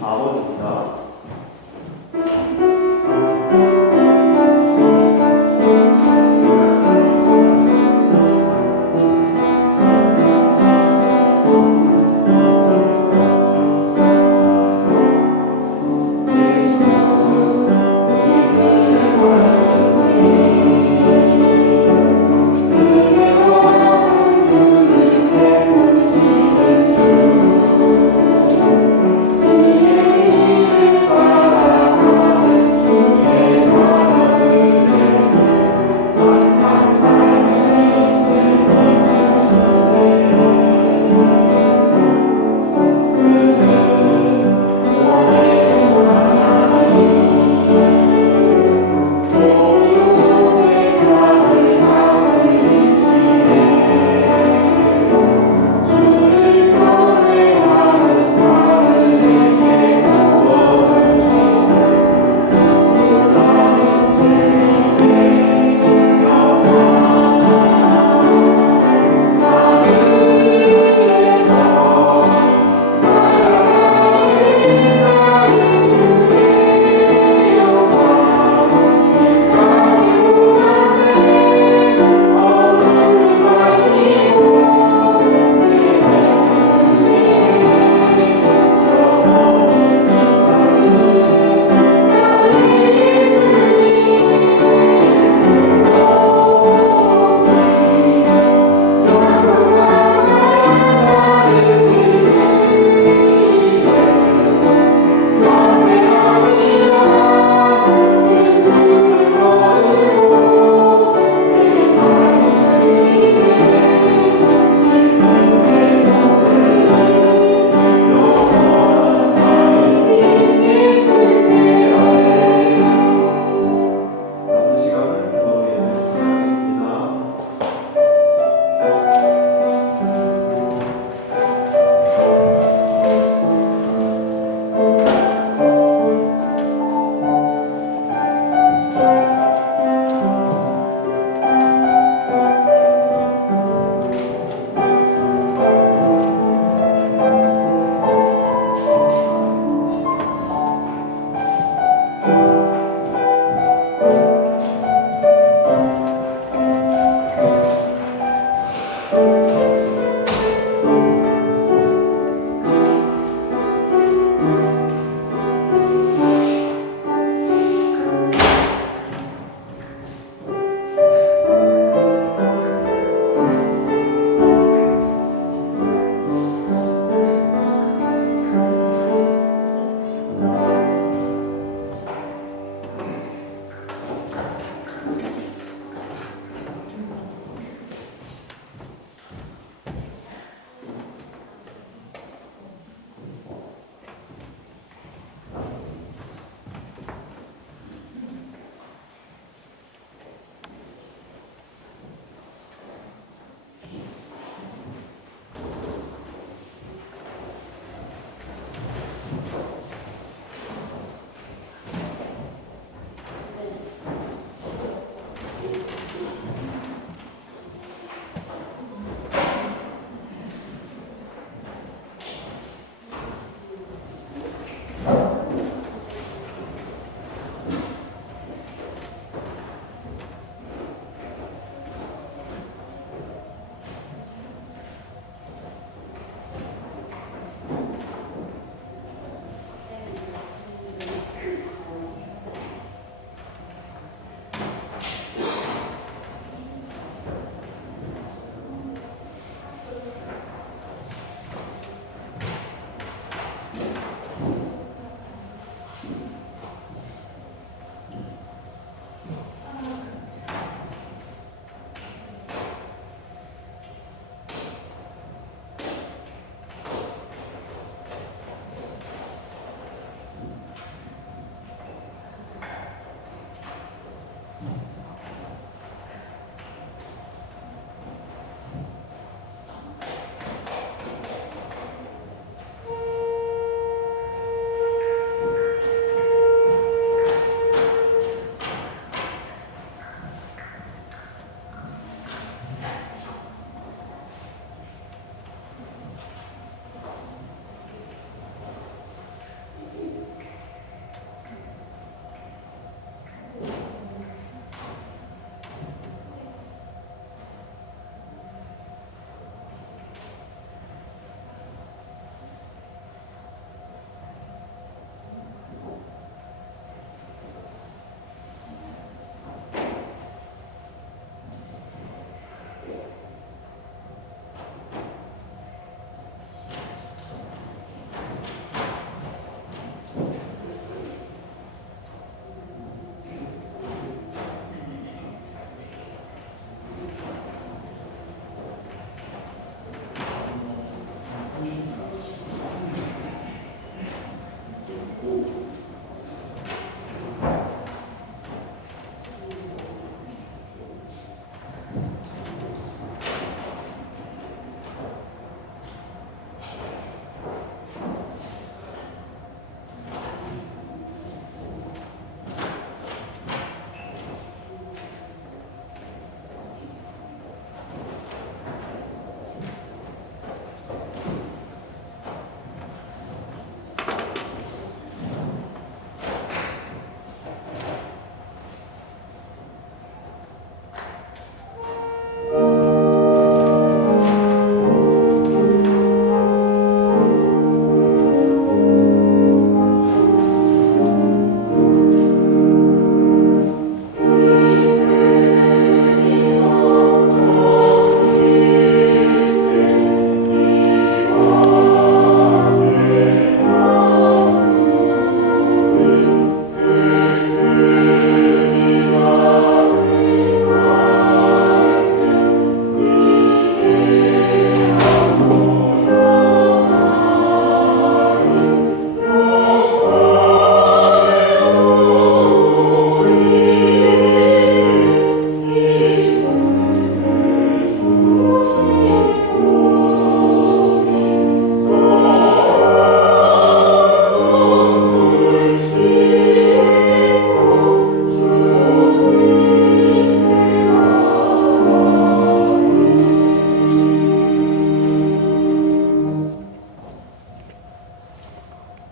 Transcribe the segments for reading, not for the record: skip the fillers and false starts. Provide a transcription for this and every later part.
4번입니다.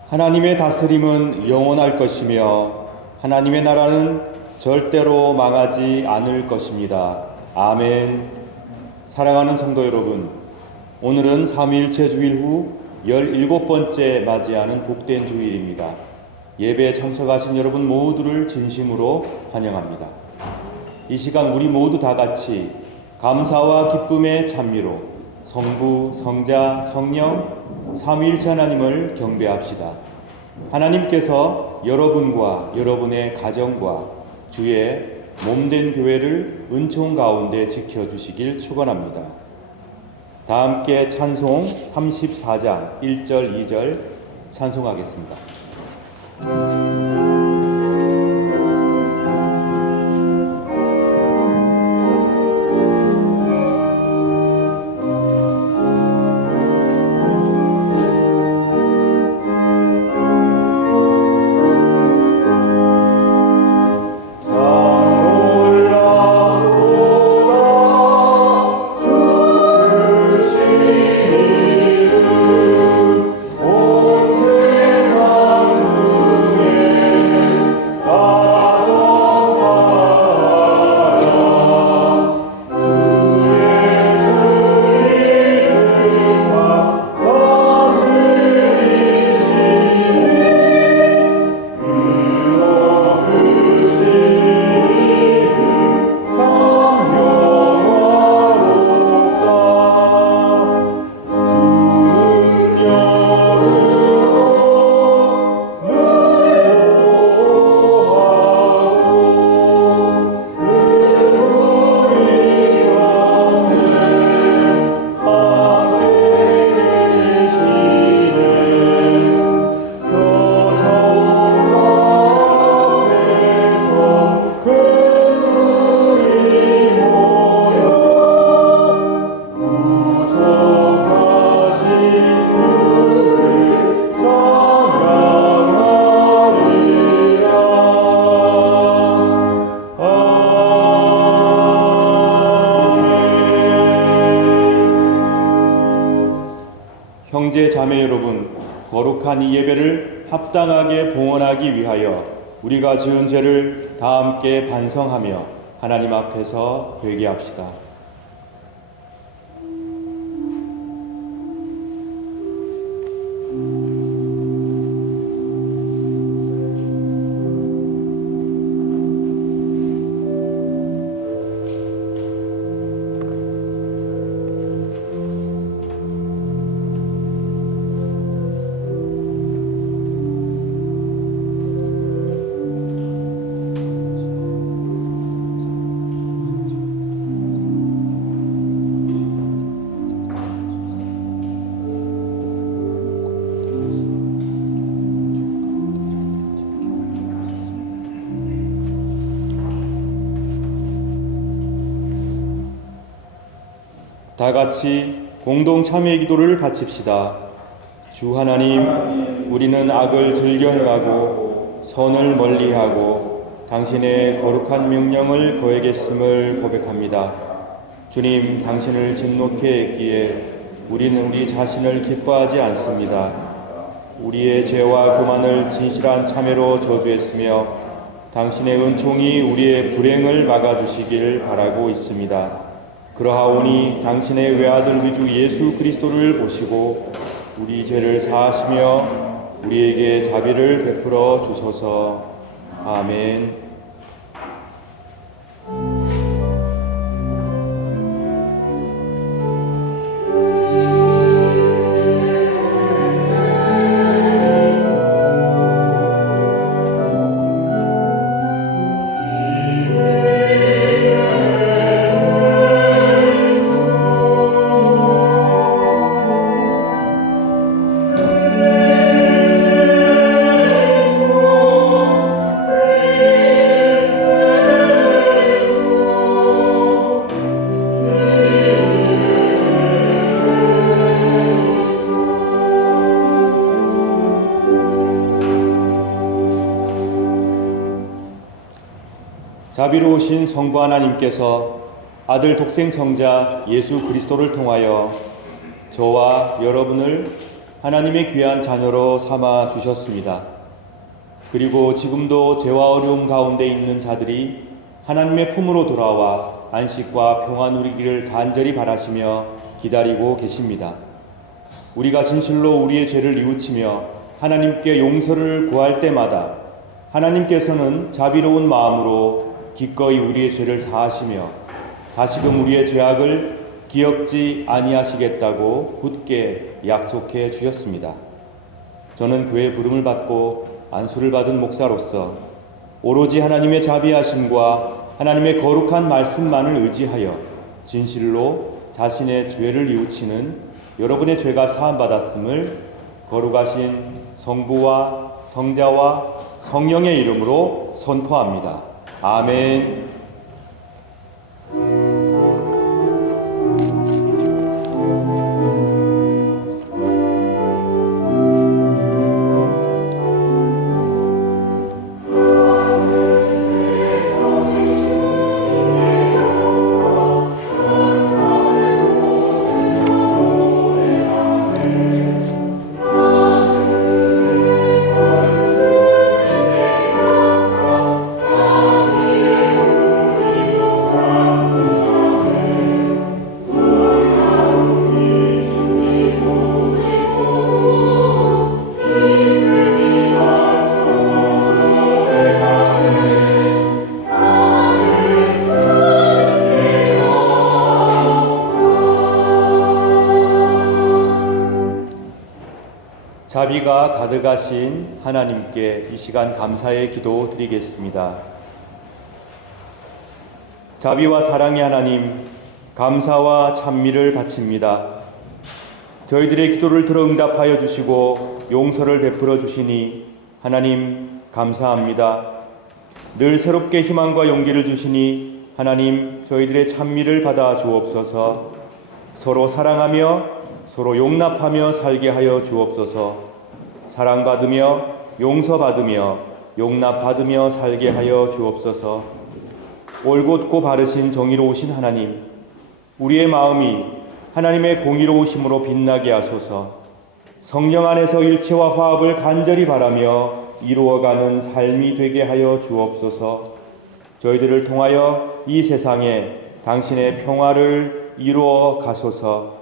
하나님의 다스림은 영원할 것이며 하나님의 나라는 절대로 망하지 않을 것입니다. 아멘. 사랑하는 성도 여러분, 오늘은 삼위일체 주일 후 17번째 맞이하는 복된 주일입니다. 예배에 참석하신 여러분 모두를 진심으로 환영합니다. 이 시간 우리 모두 다 같이 감사와 기쁨의 찬미로 성부, 성자, 성령, 삼위일체 하나님을 경배합시다. 하나님께서 여러분과 여러분의 가정과 주의 몸된 교회를 은총 가운데 지켜주시길 축원합니다. 다 함께 찬송 34장 1절 2절 찬송하겠습니다. 형제 자매 여러분, 거룩한 이 예배를 합당하게 봉헌하기 위하여 우리가 지은 죄를 다 함께 반성하며 하나님 앞에서 회개합시다. 다 같이 공동 참회 기도를 바칩시다. 주 하나님, 우리는 악을 즐겨 행하고 선을 멀리하고 당신의 거룩한 명령을 거역했음을 고백합니다. 주님, 당신을 진노케 했기에 우리는 우리 자신을 기뻐하지 않습니다. 우리의 죄와 교만을 진실한 참회로 저주했으며 당신의 은총이 우리의 불행을 막아주시길 바라고 있습니다. 그러하오니 당신의 외아들 우리 주 예수 그리스도를 보시고 우리 죄를 사하시며 우리에게 자비를 베풀어 주소서. 아멘. 자비로우신 성부 하나님께서 아들 독생 성자 예수 그리스도를 통하여 저와 여러분을 하나님의 귀한 자녀로 삼아 주셨습니다. 그리고 지금도 죄와 어려움 가운데 있는 자들이 하나님의 품으로 돌아와 안식과 평안 누리기를 간절히 바라시며 기다리고 계십니다. 우리가 진실로 우리의 죄를 뉘우치며 하나님께 용서를 구할 때마다 하나님께서는 자비로운 마음으로 기꺼이 우리의 죄를 사하시며 다시금 우리의 죄악을 기억지 아니하시겠다고 굳게 약속해 주셨습니다. 저는 교회 부름을 받고 안수를 받은 목사로서 오로지 하나님의 자비하심과 하나님의 거룩한 말씀만을 의지하여 진실로 자신의 죄를 뉘우치는 여러분의 죄가 사함받았음을 거룩하신 성부와 성자와 성령의 이름으로 선포합니다. 아멘. 자비가 가득하신 하나님께 이 시간 감사의 기도 드리겠습니다. 자비와 사랑의 하나님, 감사와 찬미를 바칩니다. 저희들의 기도를 들어 응답하여 주시고 용서를 베풀어 주시니 하나님 감사합니다. 늘 새롭게 희망과 용기를 주시니 하나님 저희들의 찬미를 받아 주옵소서. 서로 사랑하며 서로 용납하며 살게 하여 주옵소서. 사랑받으며 용서받으며 용납받으며 살게 하여 주옵소서. 올곧고 바르신 정의로우신 하나님, 우리의 마음이 하나님의 공의로우심으로 빛나게 하소서. 성령 안에서 일체와 화합을 간절히 바라며 이루어가는 삶이 되게 하여 주옵소서. 저희들을 통하여 이 세상에 당신의 평화를 이루어 가소서.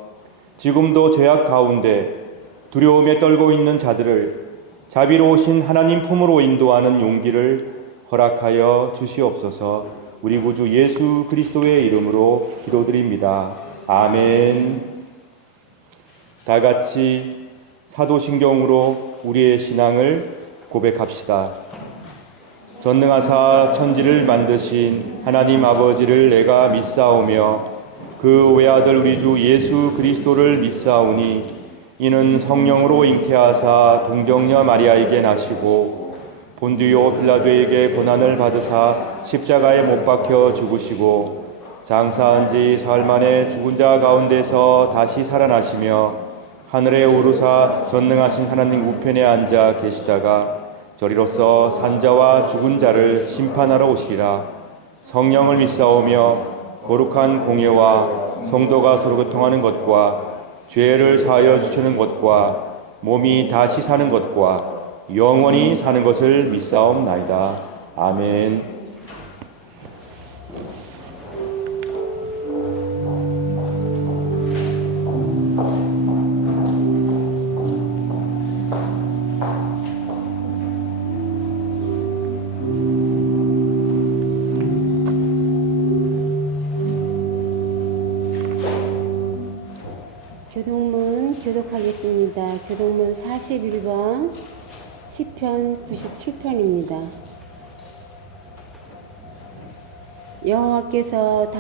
지금도 죄악 가운데 두려움에 떨고 있는 자들을 자비로우신 하나님 품으로 인도하는 용기를 허락하여 주시옵소서. 우리 구주 예수 그리스도의 이름으로 기도드립니다. 아멘. 다 같이 사도신경으로 우리의 신앙을 고백합시다. 전능하사 천지를 만드신 하나님 아버지를 내가 믿사오며 그 외아들 우리 주 예수 그리스도를 믿사오니 이는 성령으로 잉태하사 동정녀 마리아에게 나시고 본디오 빌라도에게 고난을 받으사 십자가에 못 박혀 죽으시고 장사한 지 사흘 만에 죽은 자 가운데서 다시 살아나시며 하늘에 오르사 전능하신 하나님 우편에 앉아 계시다가 저리로서 산자와 죽은 자를 심판하러 오시리라. 성령을 믿사오며 거룩한 공예와 성도가 서로 교통하는 것과 죄를 사하여 주시는 것과 몸이 다시 사는 것과 영원히 사는 것을 믿사옵나이다. 아멘. 교동문 교독하겠습니다. 교동문 41번 시편 97편입니다. 여호와께서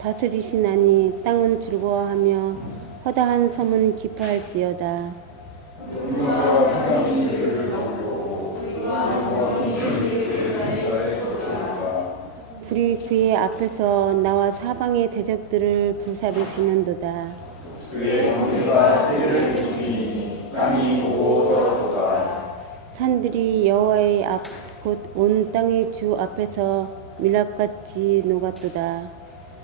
다스리시나니 땅은 즐거워하며 허다한 섬은 기뻐할지어다. 불이 그의 앞에서 나와 사방의 대적들을 불사르시는도다. 그의 경륜과 세를 비추시니 땅이 보고 떨어도다. 산들이 여호와의 앞 곧 온 땅의 주 앞에서 밀랍같이 녹았도다.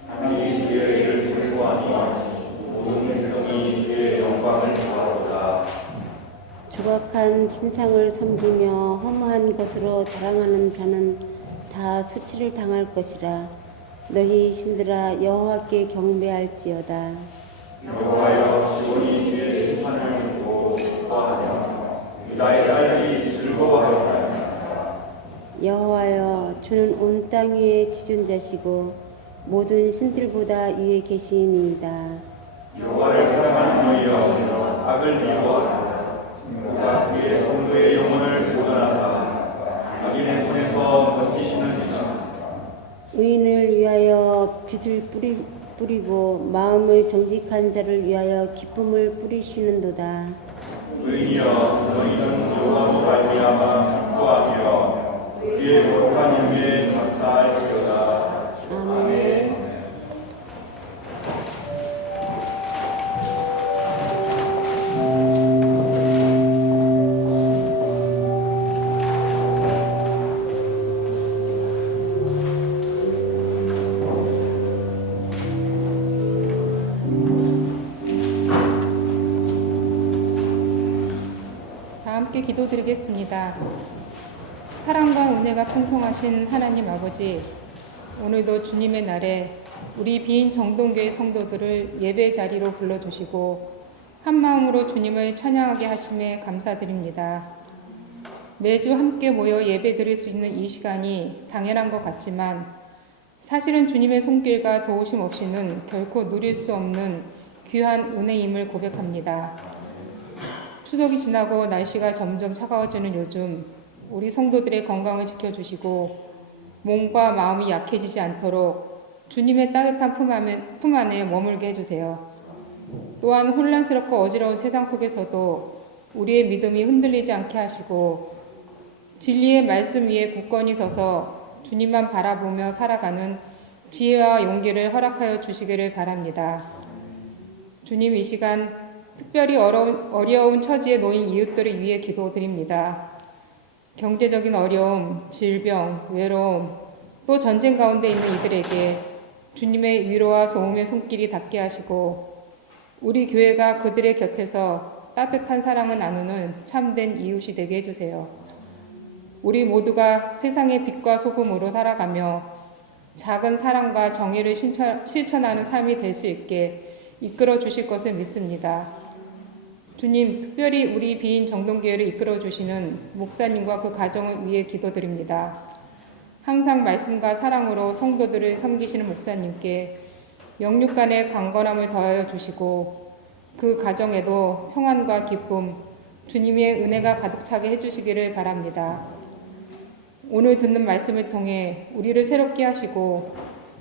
하나님 그의 일을 즐거워하니 온 백성이 그의 영광을 다하도다. 조각한 신상을 섬기며 허무한 것으로 자랑하는 자는 다 수치를 당할 것이라. 너희 신들아 여호와께 경배할지어다. 여호와여, 시온이 주의 산을 보고 기뻐하며 유다의 딸들이 즐거워하리라. 여호와여, 주는 온 땅 위에 지존자시고 모든 신들보다 위에 계시니이다. 여호와를 사랑하는 너희여, 악을 미워하라. 자 그의 성도의 영혼을 보존하사 악인의 손에서 버티시는 이다. 의인을 위하여 빛을 뿌리고 마음을 정직한 자를 위하여 기쁨을 뿌리시는도다. 의인이여, 너희는 여호와로 말미암아 기뻐하며 그의 거룩한 이름에 감사할지어다. 아멘. 다 함께 기도드리겠습니다. 사랑과 은혜가 풍성하신 하나님 아버지, 오늘도 주님의 날에 우리 비인 정동교회 성도들을 예배 자리로 불러주시고 한 마음으로 주님을 찬양하게 하심에 감사드립니다. 매주 함께 모여 예배 드릴 수 있는 이 시간이 당연한 것 같지만 사실은 주님의 손길과 도우심 없이는 결코 누릴 수 없는 귀한 은혜임을 고백합니다. 추석이 지나고 날씨가 점점 차가워지는 요즘 우리 성도들의 건강을 지켜주시고 몸과 마음이 약해지지 않도록 주님의 따뜻한 품 안에 머물게 해주세요. 또한 혼란스럽고 어지러운 세상 속에서도 우리의 믿음이 흔들리지 않게 하시고 진리의 말씀 위에 굳건히 서서 주님만 바라보며 살아가는 지혜와 용기를 허락하여 주시기를 바랍니다. 주님, 이 시간 특별히 어려운 처지에 놓인 이웃들을 위해 기도드립니다. 경제적인 어려움, 질병, 외로움, 또 전쟁 가운데 있는 이들에게 주님의 위로와 소움의 손길이 닿게 하시고 우리 교회가 그들의 곁에서 따뜻한 사랑을 나누는 참된 이웃이 되게 해주세요. 우리 모두가 세상의 빛과 소금으로 살아가며 작은 사랑과 정의를 실천하는 삶이 될 수 있게 이끌어 주실 것을 믿습니다. 주님, 특별히 우리 비인 정동교회를 이끌어 주시는 목사님과 그 가정을 위해 기도드립니다. 항상 말씀과 사랑으로 성도들을 섬기시는 목사님께 영육 간의 강건함을 더하여 주시고 그 가정에도 평안과 기쁨, 주님의 은혜가 가득 차게 해주시기를 바랍니다. 오늘 듣는 말씀을 통해 우리를 새롭게 하시고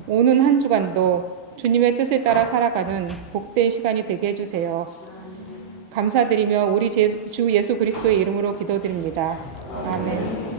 오는 한 주간도 주님의 뜻을 따라 살아가는 복된 시간이 되게 해주세요. 감사드리며 우리 주 예수 그리스도의 이름으로 기도드립니다. 아멘.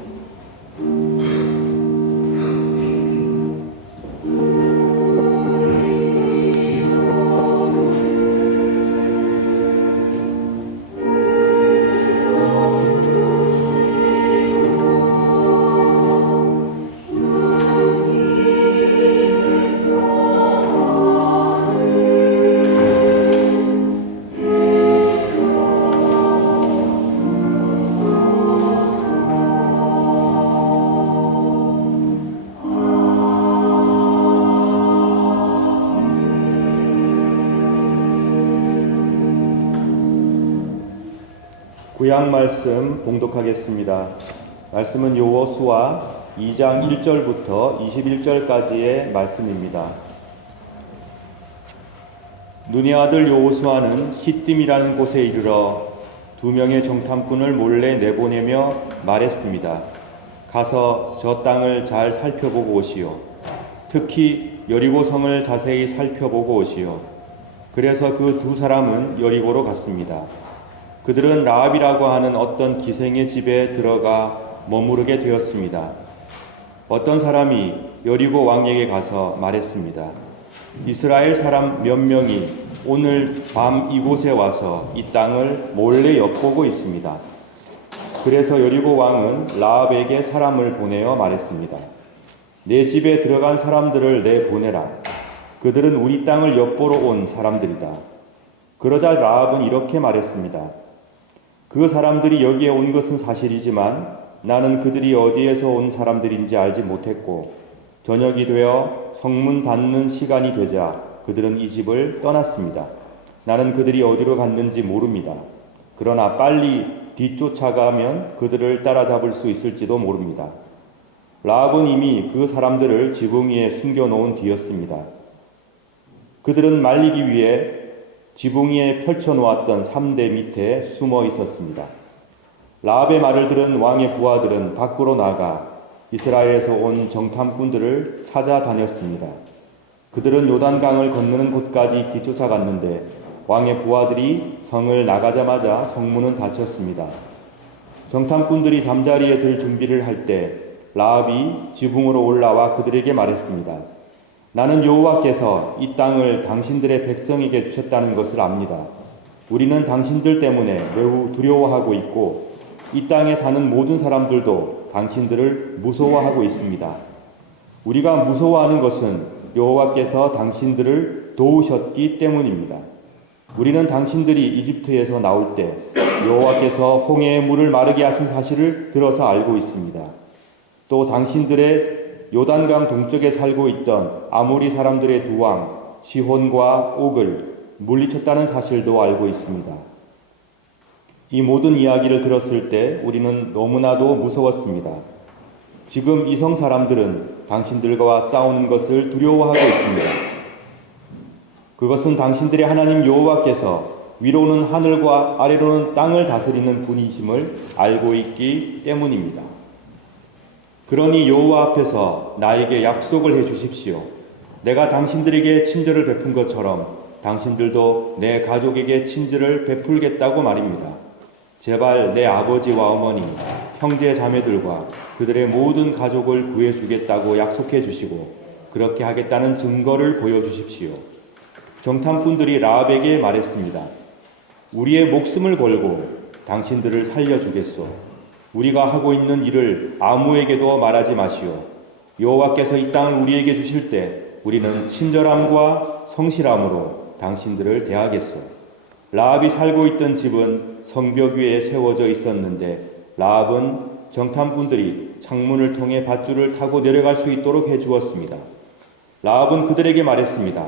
구약 말씀 봉독하겠습니다. 말씀은 여호수아 2장 1절부터 21절까지의 말씀입니다. 눈의 아들 여호수아는 시딤이라는 곳에 이르러 2명의 정탐꾼을 몰래 내보내며 말했습니다. 가서 저 땅을 잘 살펴보고 오시오. 특히 여리고 성을 자세히 살펴보고 오시오. 그래서 그 2사람은 여리고로 갔습니다. 그들은 라합이라고 하는 어떤 기생의 집에 들어가 머무르게 되었습니다. 어떤 사람이 여리고 왕에게 가서 말했습니다. 이스라엘 사람 몇 명이 오늘 밤 이곳에 와서 이 땅을 몰래 엿보고 있습니다. 그래서 여리고 왕은 라합에게 사람을 보내어 말했습니다. 내 집에 들어간 사람들을 내보내라. 그들은 우리 땅을 엿보러 온 사람들이다. 그러자 라합은 이렇게 말했습니다. 그 사람들이 여기에 온 것은 사실이지만 나는 그들이 어디에서 온 사람들인지 알지 못했고 저녁이 되어 성문 닫는 시간이 되자 그들은 이 집을 떠났습니다. 나는 그들이 어디로 갔는지 모릅니다. 그러나 빨리 뒤쫓아가면 그들을 따라잡을 수 있을지도 모릅니다. 라합은 이미 그 사람들을 지붕 위에 숨겨놓은 뒤였습니다. 그들은 말리기 위해 지붕 위에 펼쳐놓았던 3대 밑에 숨어 있었습니다. 라합의 말을 들은 왕의 부하들은 밖으로 나가 이스라엘에서 온 정탐꾼들을 찾아다녔습니다. 그들은 요단강을 건너는 곳까지 뒤쫓아갔는데 왕의 부하들이 성을 나가자마자 성문은 닫혔습니다. 정탐꾼들이 잠자리에 들 준비를 할 때 라합이 지붕으로 올라와 그들에게 말했습니다. 나는 여호와께서 이 땅을 당신들의 백성에게 주셨다는 것을 압니다. 우리는 당신들 때문에 매우 두려워하고 있고 이 땅에 사는 모든 사람들도 당신들을 무서워하고 있습니다. 우리가 무서워하는 것은 여호와께서 당신들을 도우셨기 때문입니다. 우리는 당신들이 이집트에서 나올 때 여호와께서 홍해의 물을 마르게 하신 사실을 들어서 알고 있습니다. 또 당신들의 요단강 동쪽에 살고 있던 아모리 사람들의 두 왕 시혼과 옥을 물리쳤다는 사실도 알고 있습니다. 이 모든 이야기를 들었을 때 우리는 너무나도 무서웠습니다. 지금 이성 사람들은 당신들과 싸우는 것을 두려워하고 있습니다. 그것은 당신들의 하나님 여호와께서 위로는 하늘과 아래로는 땅을 다스리는 분이심을 알고 있기 때문입니다. 그러니 여호와 앞에서 나에게 약속을 해 주십시오. 내가 당신들에게 친절을 베푼 것처럼 당신들도 내 가족에게 친절을 베풀겠다고 말입니다. 제발 내 아버지와 어머니, 형제 자매들과 그들의 모든 가족을 구해주겠다고 약속해 주시고 그렇게 하겠다는 증거를 보여주십시오. 정탐꾼들이 라합에게 말했습니다. 우리의 목숨을 걸고 당신들을 살려주겠소. 우리가 하고 있는 일을 아무에게도 말하지 마시오. 여호와께서 이 땅을 우리에게 주실 때 우리는 친절함과 성실함으로 당신들을 대하겠소. 라합이 살고 있던 집은 성벽 위에 세워져 있었는데 라합은 정탐꾼들이 창문을 통해 밧줄을 타고 내려갈 수 있도록 해주었습니다. 라합은 그들에게 말했습니다.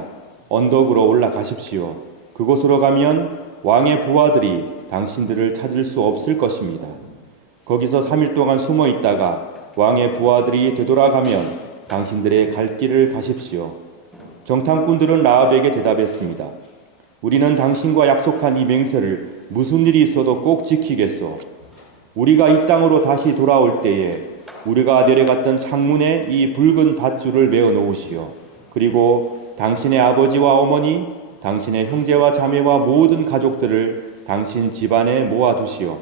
언덕으로 올라가십시오. 그곳으로 가면 왕의 부하들이 당신들을 찾을 수 없을 것입니다. 거기서 3일 동안 숨어 있다가 왕의 부하들이 되돌아가면 당신들의 갈 길을 가십시오. 정탐꾼들은 라합에게 대답했습니다. 우리는 당신과 약속한 이 맹세를 무슨 일이 있어도 꼭 지키겠소. 우리가 이 땅으로 다시 돌아올 때에 우리가 내려갔던 창문에 이 붉은 밧줄을 메어 놓으시오. 그리고 당신의 아버지와 어머니, 당신의 형제와 자매와 모든 가족들을 당신 집안에 모아두시오.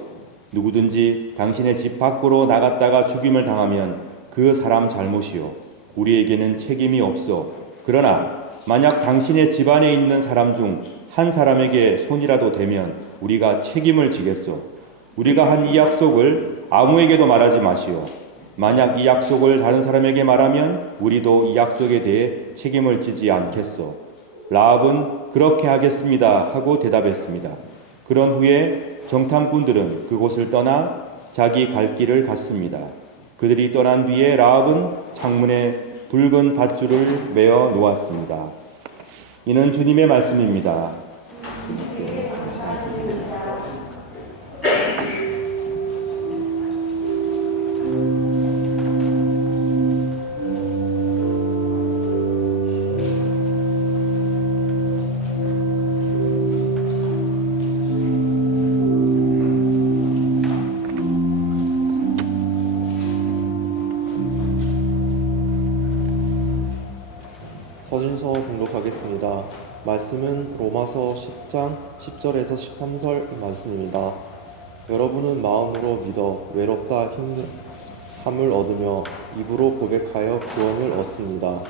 누구든지 당신의 집 밖으로 나갔다가 죽임을 당하면 그 사람 잘못이요. 우리에게는 책임이 없소. 그러나 만약 당신의 집안에 있는 사람 중 한 사람에게 손이라도 대면 우리가 책임을 지겠소. 우리가 한 이 약속을 아무에게도 말하지 마시오. 만약 이 약속을 다른 사람에게 말하면 우리도 이 약속에 대해 책임을 지지 않겠소. 라합은 그렇게 하겠습니다 하고 대답했습니다. 그런 후에 정탐꾼들은 그곳을 떠나 자기 갈 길을 갔습니다. 그들이 떠난 뒤에 라합은 창문에 붉은 밧줄을 메어 놓았습니다. 이는 주님의 말씀입니다. 서신서 공독하겠습니다. 말씀은 로마서 10장 10절에서 13절 말씀입니다. 여러분은 마음으로 믿어 외롭다 힘을 얻으며 입으로 고백하여 구원을 얻습니다.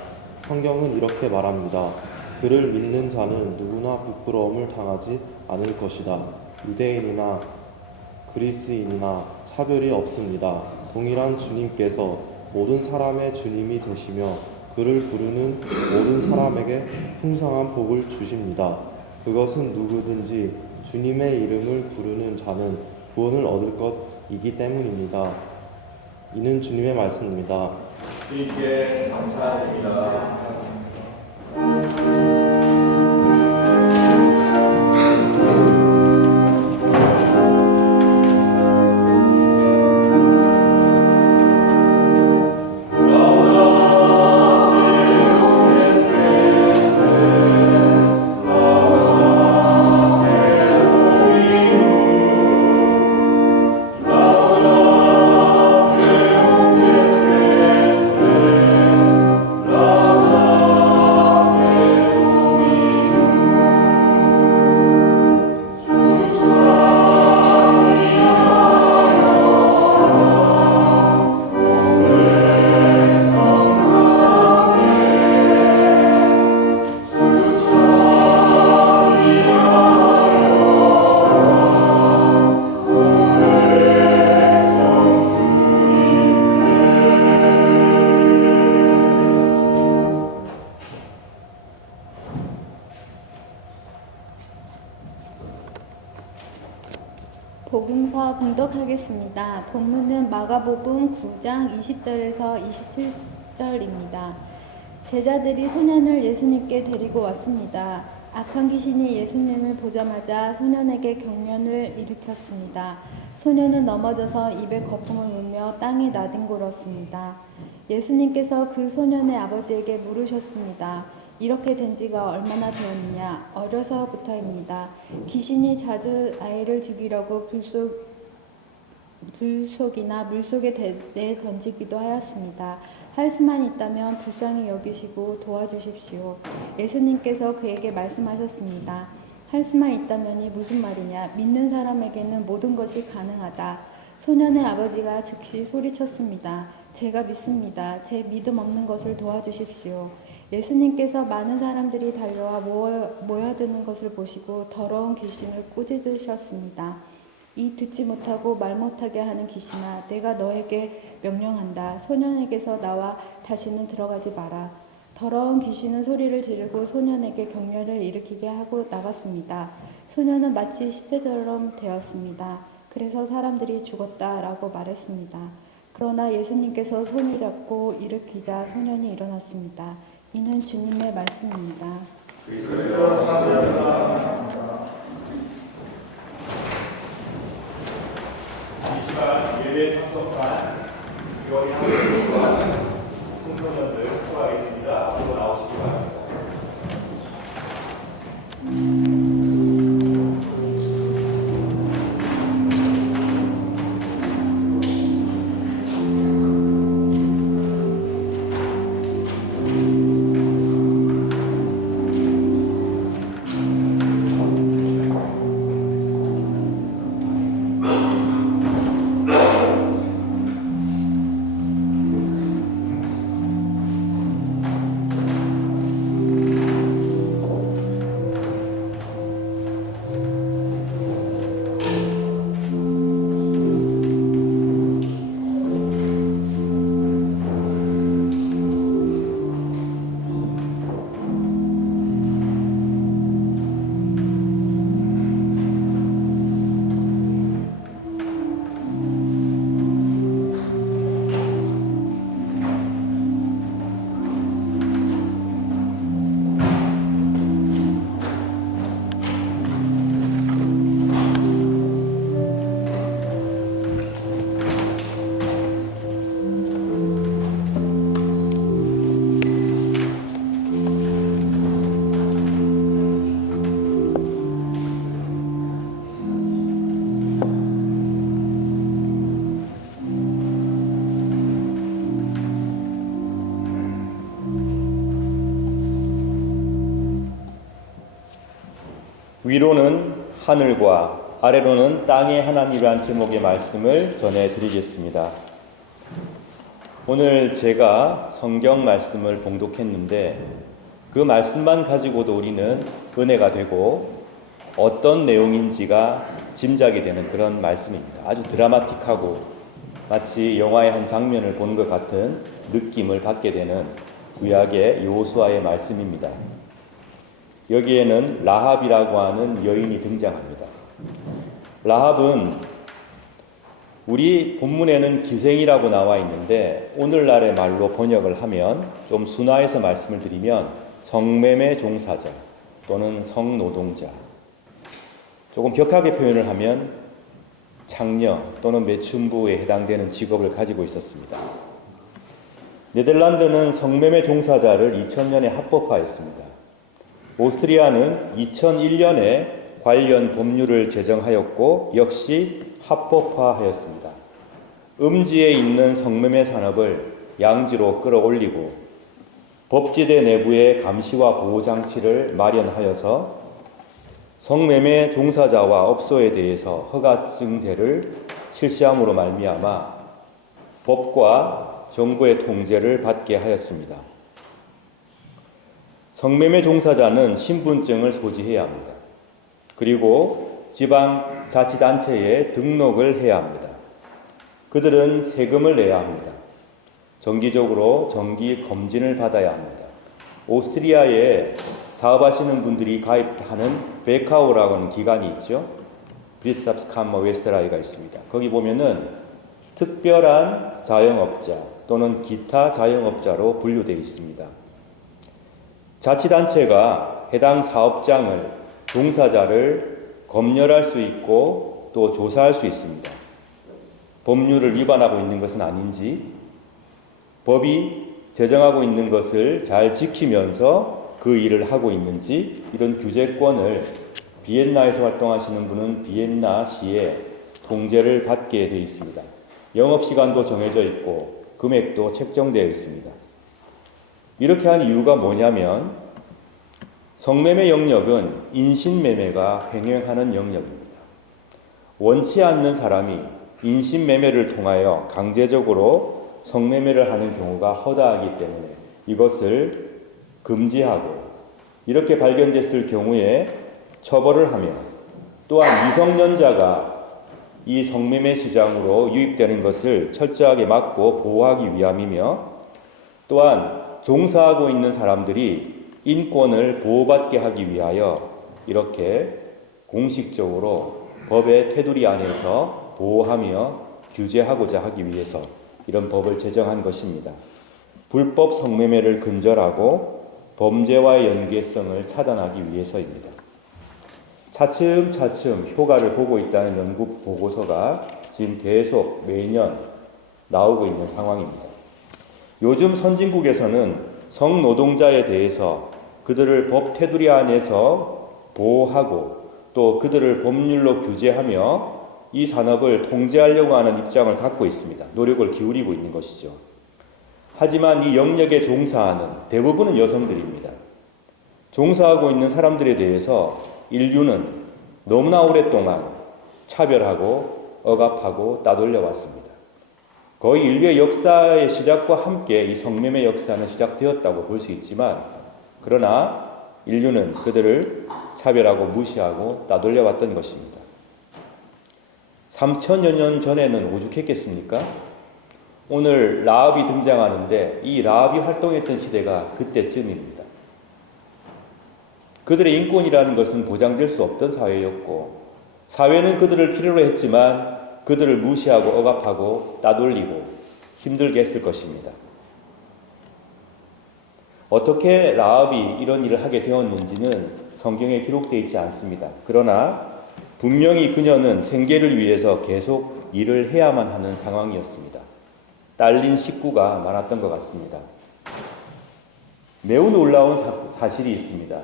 성경은 이렇게 말합니다. 그를 믿는 자는 누구나 부끄러움을 당하지 않을 것이다. 유대인이나 그리스인이나 차별이 없습니다. 동일한 주님께서 모든 사람의 주님이 되시며 그를 부르는 모든 사람에게 풍성한 복을 주십니다. 그것은 누구든지 주님의 이름을 부르는 자는 구원을 얻을 것이기 때문입니다. 이는 주님의 말씀입니다. 주님께 감사드립니다. 복음서 봉독하겠습니다. 본문은 마가복음 9장 20절에서 27절입니다. 제자들이 소년을 예수님께 데리고 왔습니다. 악한 귀신이 예수님을 보자마자 소년에게 경련을 일으켰습니다. 소년은 넘어져서 입에 거품을 물며 땅에 나뒹굴었습니다. 예수님께서 그 소년의 아버지에게 물으셨습니다. 이렇게 된 지가 얼마나 되었느냐? 어려서부터입니다. 귀신이 자주 아이를 죽이려고 불속이나 물속에 내던지기도 하였습니다. 할 수만 있다면 불쌍히 여기시고 도와주십시오. 예수님께서 그에게 말씀하셨습니다. 할 수만 있다면이 무슨 말이냐? 믿는 사람에게는 모든 것이 가능하다. 소년의 아버지가 즉시 소리쳤습니다. 제가 믿습니다. 제 믿음 없는 것을 도와주십시오. 예수님께서 많은 사람들이 달려와 모여드는 것을 보시고 더러운 귀신을 꾸짖으셨습니다. 이 듣지 못하고 말 못하게 하는 귀신아, 내가 너에게 명령한다. 소년에게서 나와 다시는 들어가지 마라. 더러운 귀신은 소리를 지르고 소년에게 경련을 일으키게 하고 나갔습니다. 소년은 마치 시체처럼 되었습니다. 그래서 사람들이 죽었다라고 말했습니다. 그러나 예수님께서 손을 잡고 일으키자 소년이 일어났습니다. 이는 주님의 말씀입니다. 이 시간 예배 참석한 유언이 학생들과 청소년들 축하하겠습니다. 앞으로 나오시기 바랍니다. 위로는 하늘과 아래로는 땅의 하나님이란 제목의 말씀을 전해드리겠습니다. 오늘 제가 성경 말씀을 봉독했는데 그 말씀만 가지고도 우리는 은혜가 되고 어떤 내용인지가 짐작이 되는 그런 말씀입니다. 아주 드라마틱하고 마치 영화의 한 장면을 보는 것 같은 느낌을 받게 되는 구약의 여호수아의 말씀입니다. 여기에는 라합이라고 하는 여인이 등장합니다. 라합은 우리 본문에는 기생이라고 나와 있는데 오늘날의 말로 번역을 하면 좀 순화해서 말씀을 드리면 성매매 종사자 또는 성노동자, 조금 격하게 표현을 하면 창녀 또는 매춘부에 해당되는 직업을 가지고 있었습니다. 네덜란드는 성매매 종사자를 2000년에 합법화했습니다. 오스트리아는 2001년에 관련 법률을 제정하였고 역시 합법화하였습니다. 음지에 있는 성매매 산업을 양지로 끌어올리고 법지대 내부에 감시와 보호 장치를 마련하여서 성매매 종사자와 업소에 대해서 허가증제를 실시함으로 말미암아 법과 정부의 통제를 받게 하였습니다. 성매매 종사자는 신분증을 소지해야 합니다. 그리고 지방자치단체에 등록을 해야 합니다. 그들은 세금을 내야 합니다. 정기적으로 정기 검진을 받아야 합니다. 오스트리아에 사업하시는 분들이 가입하는 베카오라고 하는 기관이 있죠. 브리스합스캄머 웨스트라이가 있습니다. 거기 보면은 특별한 자영업자 또는 기타 자영업자로 분류되어 있습니다. 자치단체가 해당 사업장을 종사자를 검열할 수 있고 또 조사할 수 있습니다. 법률을 위반하고 있는 것은 아닌지, 법이 제정하고 있는 것을 잘 지키면서 그 일을 하고 있는지, 이런 규제권을 비엔나에서 활동하시는 분은 비엔나시에 통제를 받게 되어 있습니다. 영업시간도 정해져 있고 금액도 책정되어 있습니다. 이렇게 한 이유가 뭐냐면 성매매 영역은 인신매매가 횡행하는 영역입니다. 원치 않는 사람이 인신매매를 통하여 강제적으로 성매매를 하는 경우가 허다하기 때문에 이것을 금지하고, 이렇게 발견됐을 경우에 처벌을 하며, 또한 미성년자가 이 성매매 시장으로 유입되는 것을 철저하게 막고 보호하기 위함이며, 또한 종사하고 있는 사람들이 인권을 보호받게 하기 위하여 이렇게 공식적으로 법의 테두리 안에서 보호하며 규제하고자 하기 위해서 이런 법을 제정한 것입니다. 불법 성매매를 근절하고 범죄와의 연계성을 차단하기 위해서입니다. 차츰차츰 효과를 보고 있다는 연구 보고서가 지금 계속 매년 나오고 있는 상황입니다. 요즘 선진국에서는 성노동자에 대해서 그들을 법 테두리 안에서 보호하고 또 그들을 법률로 규제하며 이 산업을 통제하려고 하는 입장을 갖고 있습니다. 노력을 기울이고 있는 것이죠. 하지만 이 영역에 종사하는 대부분은 여성들입니다. 종사하고 있는 사람들에 대해서 인류는 너무나 오랫동안 차별하고 억압하고 따돌려 왔습니다. 거의 인류의 역사의 시작과 함께 이 성매매 역사는 시작되었다고 볼 수 있지만, 그러나 인류는 그들을 차별하고 무시하고 따돌려 왔던 것입니다. 3000여 년 전에는 오죽했겠습니까? 오늘 라합이 등장하는데 이 라합이 활동했던 시대가 그때쯤입니다. 그들의 인권이라는 것은 보장될 수 없던 사회였고, 사회는 그들을 필요로 했지만 그들을 무시하고 억압하고 따돌리고 힘들게 했을 것입니다. 어떻게 라합이 이런 일을 하게 되었는지는 성경에 기록되어 있지 않습니다. 그러나 분명히 그녀는 생계를 위해서 계속 일을 해야만 하는 상황이었습니다. 딸린 식구가 많았던 것 같습니다. 매우 놀라운 사실이 있습니다.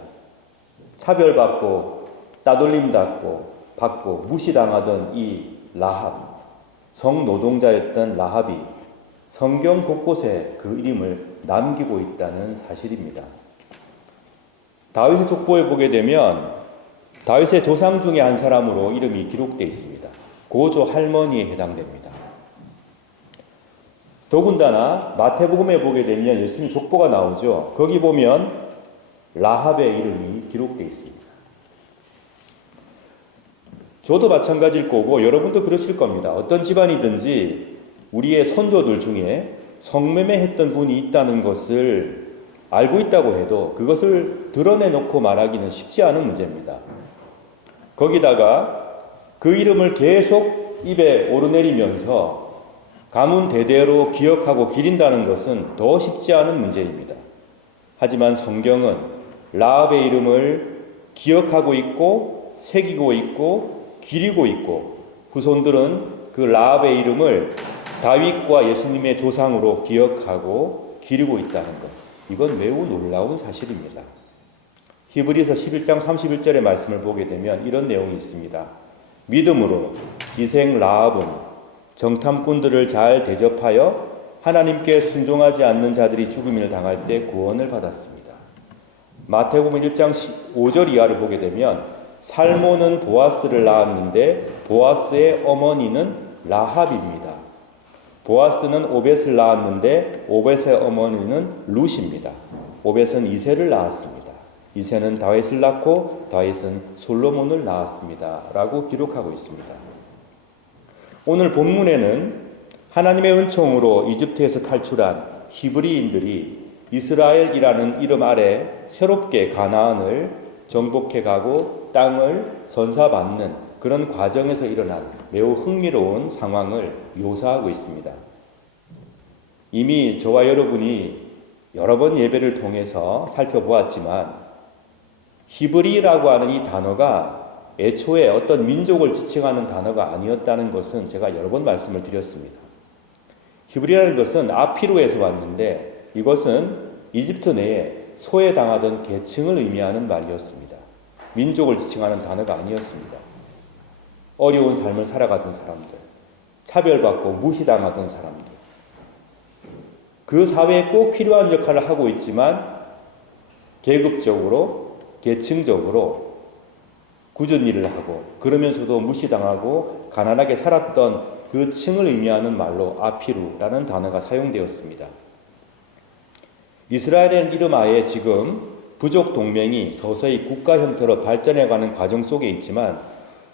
차별받고 따돌림받고 무시당하던 이 라합, 성노동자였던 라합이 성경 곳곳에 그 이름을 남기고 있다는 사실입니다. 다윗의 족보에 보게 되면 다윗의 조상 중에 한 사람으로 이름이 기록되어 있습니다. 고조 할머니에 해당됩니다. 더군다나 마태복음에 보게 되면 예수님 족보가 나오죠. 거기 보면 라합의 이름이 기록되어 있습니다. 저도 마찬가지일 거고 여러분도 그러실 겁니다. 어떤 집안이든지 우리의 선조들 중에 성매매했던 분이 있다는 것을 알고 있다고 해도 그것을 드러내놓고 말하기는 쉽지 않은 문제입니다. 거기다가 그 이름을 계속 입에 오르내리면서 가문 대대로 기억하고 기린다는 것은 더 쉽지 않은 문제입니다. 하지만 성경은 라합의 이름을 기억하고 있고 새기고 있고 기리고 있고 후손들은 그 라합의 이름을 다윗과 예수님의 조상으로 기억하고 기리고 있다는 것. 이건 매우 놀라운 사실입니다. 히브리서 11장 31절의 말씀을 보게 되면 이런 내용이 있습니다. 믿음으로 기생 라합은 정탐꾼들을 잘 대접하여 하나님께 순종하지 않는 자들이 죽음을 당할 때 구원을 받았습니다. 마태복음 1장 5절 이하를 보게 되면 살모는 보아스를 낳았는데 보아스의 어머니는 라합입니다. 보아스는 오벳을 낳았는데 오벳의 어머니는 룻입니다. 오벳은 이새를 낳았습니다. 이새는 다윗을 낳고 다윗은 솔로몬을 낳았습니다. 라고 기록하고 있습니다. 오늘 본문에는 하나님의 은총으로 이집트에서 탈출한 히브리인들이 이스라엘이라는 이름 아래 새롭게 가나안을 정복해 가고 땅을 선사받는 그런 과정에서 일어난 매우 흥미로운 상황을 묘사하고 있습니다. 이미 저와 여러분이 여러 번 예배를 통해서 살펴보았지만 히브리라고 하는 이 단어가 애초에 어떤 민족을 지칭하는 단어가 아니었다는 것은 제가 여러 번 말씀을 드렸습니다. 히브리라는 것은 아피루에서 왔는데 이것은 이집트 내에 소외당하던 계층을 의미하는 말이었습니다. 민족을 지칭하는 단어가 아니었습니다. 어려운 삶을 살아가던 사람들, 차별받고 무시당하던 사람들, 그 사회에 꼭 필요한 역할을 하고 있지만 계급적으로, 계층적으로 굳은 일을 하고 그러면서도 무시당하고 가난하게 살았던 그 층을 의미하는 말로 아피루라는 단어가 사용되었습니다. 이스라엘의 이름 아에 지금 부족 동맹이 서서히 국가 형태로 발전해가는 과정 속에 있지만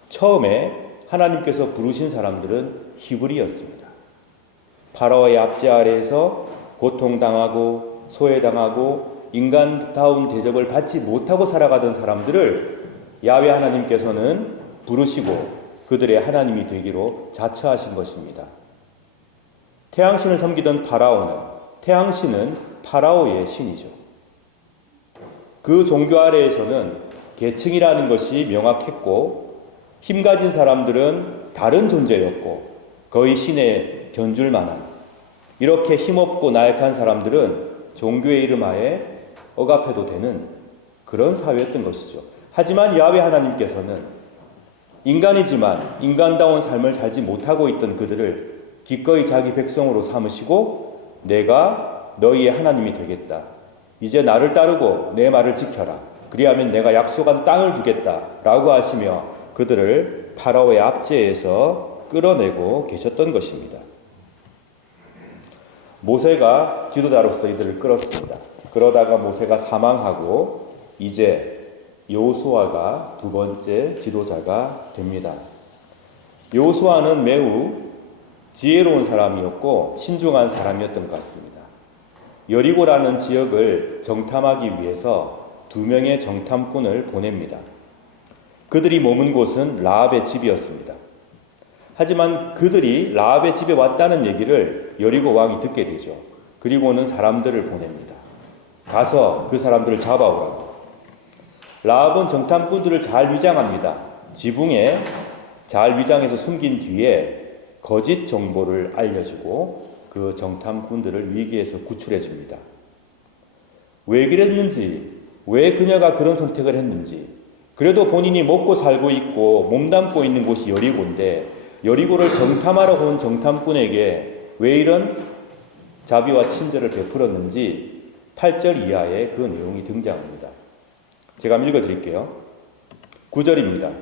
처음에 하나님께서 부르신 사람들은 히브리였습니다. 파라오의 압제 아래에서 고통당하고 소외당하고 인간다운 대접을 받지 못하고 살아가던 사람들을 야훼 하나님께서는 부르시고 그들의 하나님이 되기로 자처하신 것입니다. 태양신을 섬기던 파라오는 태양신은 파라오의 신이죠. 그 종교 아래에서는 계층이라는 것이 명확했고 힘가진 사람들은 다른 존재였고 거의 신에 견줄 만한 이렇게 힘없고 나약한 사람들은 종교의 이름 하에 억압해도 되는 그런 사회였던 것이죠. 하지만 야훼 하나님께서는 인간이지만 인간다운 삶을 살지 못하고 있던 그들을 기꺼이 자기 백성으로 삼으시고 내가 너희의 하나님이 되겠다. 이제 나를 따르고 내 말을 지켜라. 그리하면 내가 약속한 땅을 주겠다. 라고 하시며 그들을 파라오의 압제에서 끌어내고 계셨던 것입니다. 모세가 지도자로서 이들을 끌었습니다. 그러다가 모세가 사망하고 이제 여호수아가 두 번째 지도자가 됩니다. 여호수아는 매우 지혜로운 사람이었고 신중한 사람이었던 것 같습니다. 여리고라는 지역을 정탐하기 위해서 2명의 정탐꾼을 보냅니다. 그들이 머문 곳은 라합의 집이었습니다. 하지만 그들이 라합의 집에 왔다는 얘기를 여리고 왕이 듣게 되죠. 그리고는 사람들을 보냅니다. 가서 그 사람들을 잡아오라고. 라합은 정탐꾼들을 잘 위장합니다. 지붕에 잘 위장해서 숨긴 뒤에 거짓 정보를 알려주고 그 정탐꾼들을 위기에서 구출해 줍니다. 왜 그랬는지, 왜 그녀가 그런 선택을 했는지, 그래도 본인이 먹고 살고 있고 몸담고 있는 곳이 여리고인데 여리고를 정탐하러 온 정탐꾼에게 왜 이런 자비와 친절을 베풀었는지 8절 이하에 그 내용이 등장합니다. 제가 한번 읽어드릴게요. 9절입니다.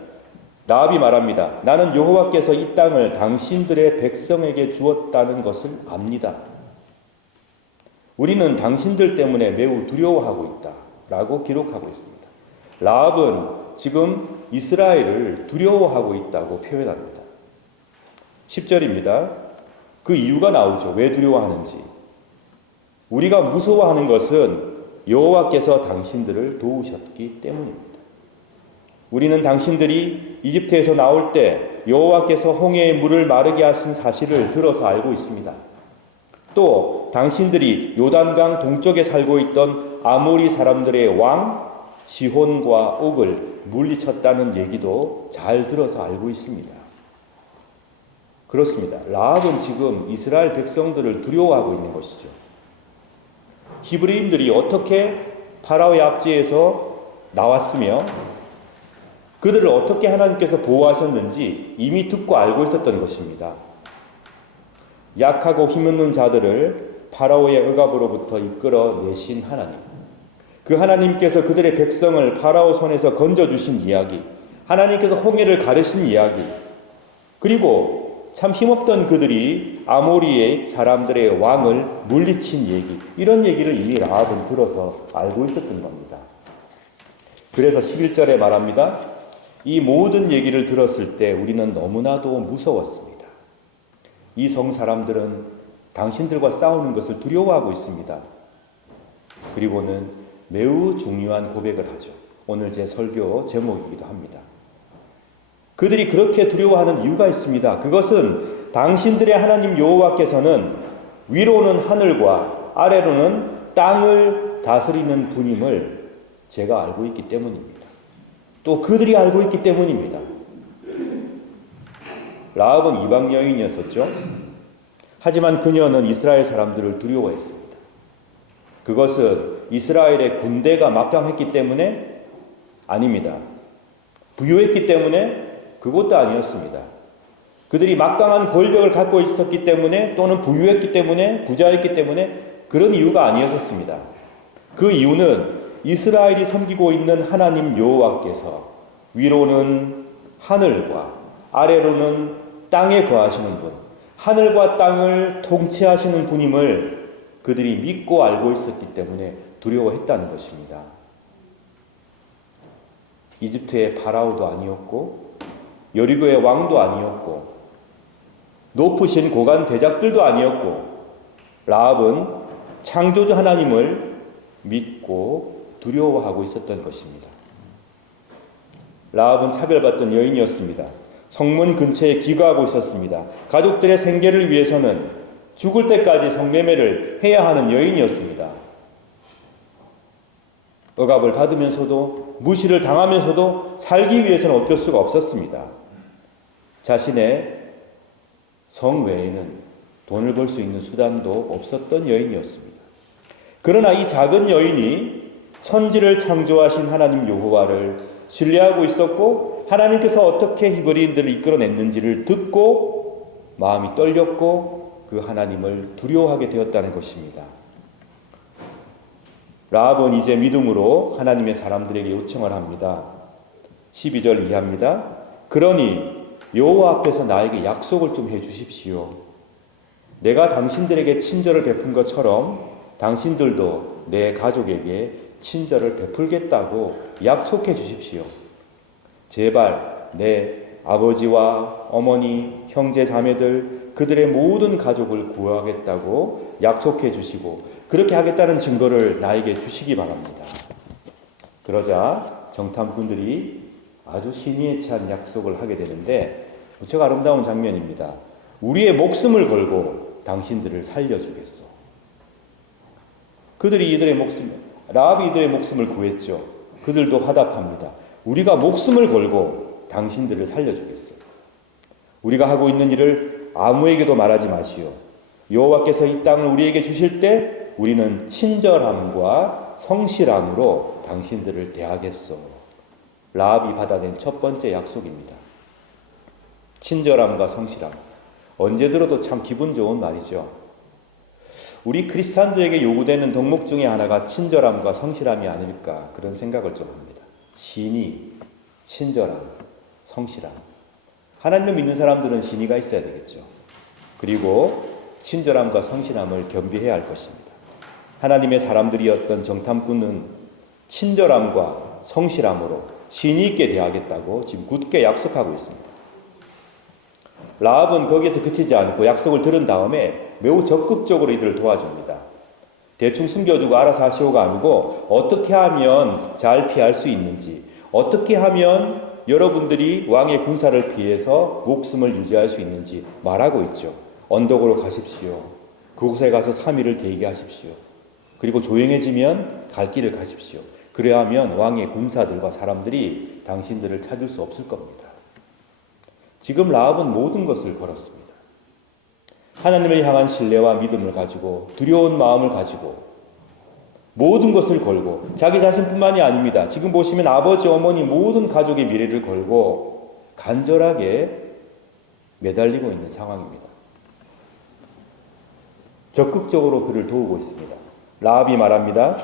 라합이 말합니다. 나는 여호와께서 이 땅을 당신들의 백성에게 주었다는 것을 압니다. 우리는 당신들 때문에 매우 두려워하고 있다. 라고 기록하고 있습니다. 라합은 지금 이스라엘을 두려워하고 있다고 표현합니다. 10절입니다. 그 이유가 나오죠. 왜 두려워하는지. 우리가 무서워하는 것은 여호와께서 당신들을 도우셨기 때문입니다. 우리는 당신들이 이집트에서 나올 때 여호와께서 홍해의 물을 마르게 하신 사실을 들어서 알고 있습니다. 또 당신들이 요단강 동쪽에 살고 있던 아모리 사람들의 왕 시혼과 옥을 물리쳤다는 얘기도 잘 들어서 알고 있습니다. 그렇습니다. 라합은 지금 이스라엘 백성들을 두려워하고 있는 것이죠. 히브리인들이 어떻게 파라오의 압제에서 나왔으며 그들을 어떻게 하나님께서 보호하셨는지 이미 듣고 알고 있었던 것입니다. 약하고 힘없는 자들을 파라오의 억압으로부터 이끌어내신 하나님, 그 하나님께서 그들의 백성을 파라오 손에서 건져주신 이야기, 하나님께서 홍해를 가르신 이야기, 그리고 참 힘없던 그들이 아모리의 사람들의 왕을 물리친 얘기, 이런 얘기를 이미 라합은 들어서 알고 있었던 겁니다. 그래서 11절에 말합니다. 이 모든 얘기를 들었을 때 우리는 너무나도 무서웠습니다. 이 성 사람들은 당신들과 싸우는 것을 두려워하고 있습니다. 그리고는 매우 중요한 고백을 하죠. 오늘 제 설교 제목이기도 합니다. 그들이 그렇게 두려워하는 이유가 있습니다. 그것은 당신들의 하나님 여호와께서는 위로는 하늘과 아래로는 땅을 다스리는 분임을 제가 알고 있기 때문입니다. 또 그들이 알고 있기 때문입니다. 라합은 이방 여인이었었죠. 하지만 그녀는 이스라엘 사람들을 두려워했습니다. 그것은 이스라엘의 군대가 막강했기 때문에 아닙니다. 부유했기 때문에 그것도 아니었습니다. 그들이 막강한 권력을 갖고 있었기 때문에 또는 부유했기 때문에 부자였기 때문에 그런 이유가 아니었습니다. 그 이유는 이스라엘이 섬기고 있는 하나님 여호와께서 위로는 하늘과 아래로는 땅에 거하시는 분, 하늘과 땅을 통치하시는 분임을 그들이 믿고 알고 있었기 때문에 두려워했다는 것입니다. 이집트의 파라오도 아니었고 여리고의 왕도 아니었고 높으신 고관 대작들도 아니었고 라합은 창조주 하나님을 믿고 두려워하고 있었던 것입니다. 라합은 차별받던 여인이었습니다. 성문 근처에 기거하고 있었습니다. 가족들의 생계를 위해서는 죽을 때까지 성매매를 해야 하는 여인이었습니다. 억압을 받으면서도 무시를 당하면서도 살기 위해서는 어쩔 수가 없었습니다. 자신의 성 외에는 돈을 벌 수 있는 수단도 없었던 여인이었습니다. 그러나 이 작은 여인이 천지를 창조하신 하나님 여호와를 신뢰하고 있었고 하나님께서 어떻게 히브리인들을 이끌어냈는지를 듣고 마음이 떨렸고 그 하나님을 두려워하게 되었다는 것입니다. 라합은 이제 믿음으로 하나님의 사람들에게 요청을 합니다. 12절 이해합니다. 그러니 여호와 앞에서 나에게 약속을 좀 해주십시오. 내가 당신들에게 친절을 베푼 것처럼 당신들도 내 가족에게 친절을 베풀겠다고 약속해 주십시오. 제발 내 아버지와 어머니, 형제, 자매들 그들의 모든 가족을 구하겠다고 약속해 주시고 그렇게 하겠다는 증거를 나에게 주시기 바랍니다. 그러자 정탐꾼들이 아주 신의에 찬 약속을 하게 되는데 무척 아름다운 장면입니다. 우리의 목숨을 걸고 당신들을 살려주겠소. 그들이 이들의 목숨, 라합이 이들의 목숨을 구했죠. 그들도 화답합니다. 우리가 목숨을 걸고 당신들을 살려주겠어요. 우리가 하고 있는 일을 아무에게도 말하지 마시오. 여호와께서 이 땅을 우리에게 주실 때 우리는 친절함과 성실함으로 당신들을 대하겠소. 라합이 받아낸 첫 번째 약속입니다. 친절함과 성실함. 언제 들어도 참 기분 좋은 말이죠. 우리 크리스찬들에게 요구되는 덕목 중에 하나가 친절함과 성실함이 아닐까 그런 생각을 좀 합니다. 신의, 친절함, 성실함. 하나님을 믿는 사람들은 신의가 있어야 되겠죠. 그리고 친절함과 성실함을 겸비해야 할 것입니다. 하나님의 사람들이었던 정탐꾼은 친절함과 성실함으로 신의 있게 대하겠다고 지금 굳게 약속하고 있습니다. 라합은 거기에서 그치지 않고 약속을 들은 다음에 매우 적극적으로 이들을 도와줍니다. 대충 숨겨두고 알아서 하시오가 아니고 어떻게 하면 잘 피할 수 있는지, 어떻게 하면 여러분들이 왕의 군사를 피해서 목숨을 유지할 수 있는지 말하고 있죠. 언덕으로 가십시오. 그곳에 가서 3일을 대기하십시오. 그리고 조용해지면 갈 길을 가십시오. 그래야 하면 왕의 군사들과 사람들이 당신들을 찾을 수 없을 겁니다. 지금 라합은 모든 것을 걸었습니다. 하나님을 향한 신뢰와 믿음을 가지고 두려운 마음을 가지고 모든 것을 걸고 자기 자신뿐만이 아닙니다. 지금 보시면 아버지, 어머니 모든 가족의 미래를 걸고 간절하게 매달리고 있는 상황입니다. 적극적으로 그를 도우고 있습니다. 라합이 말합니다.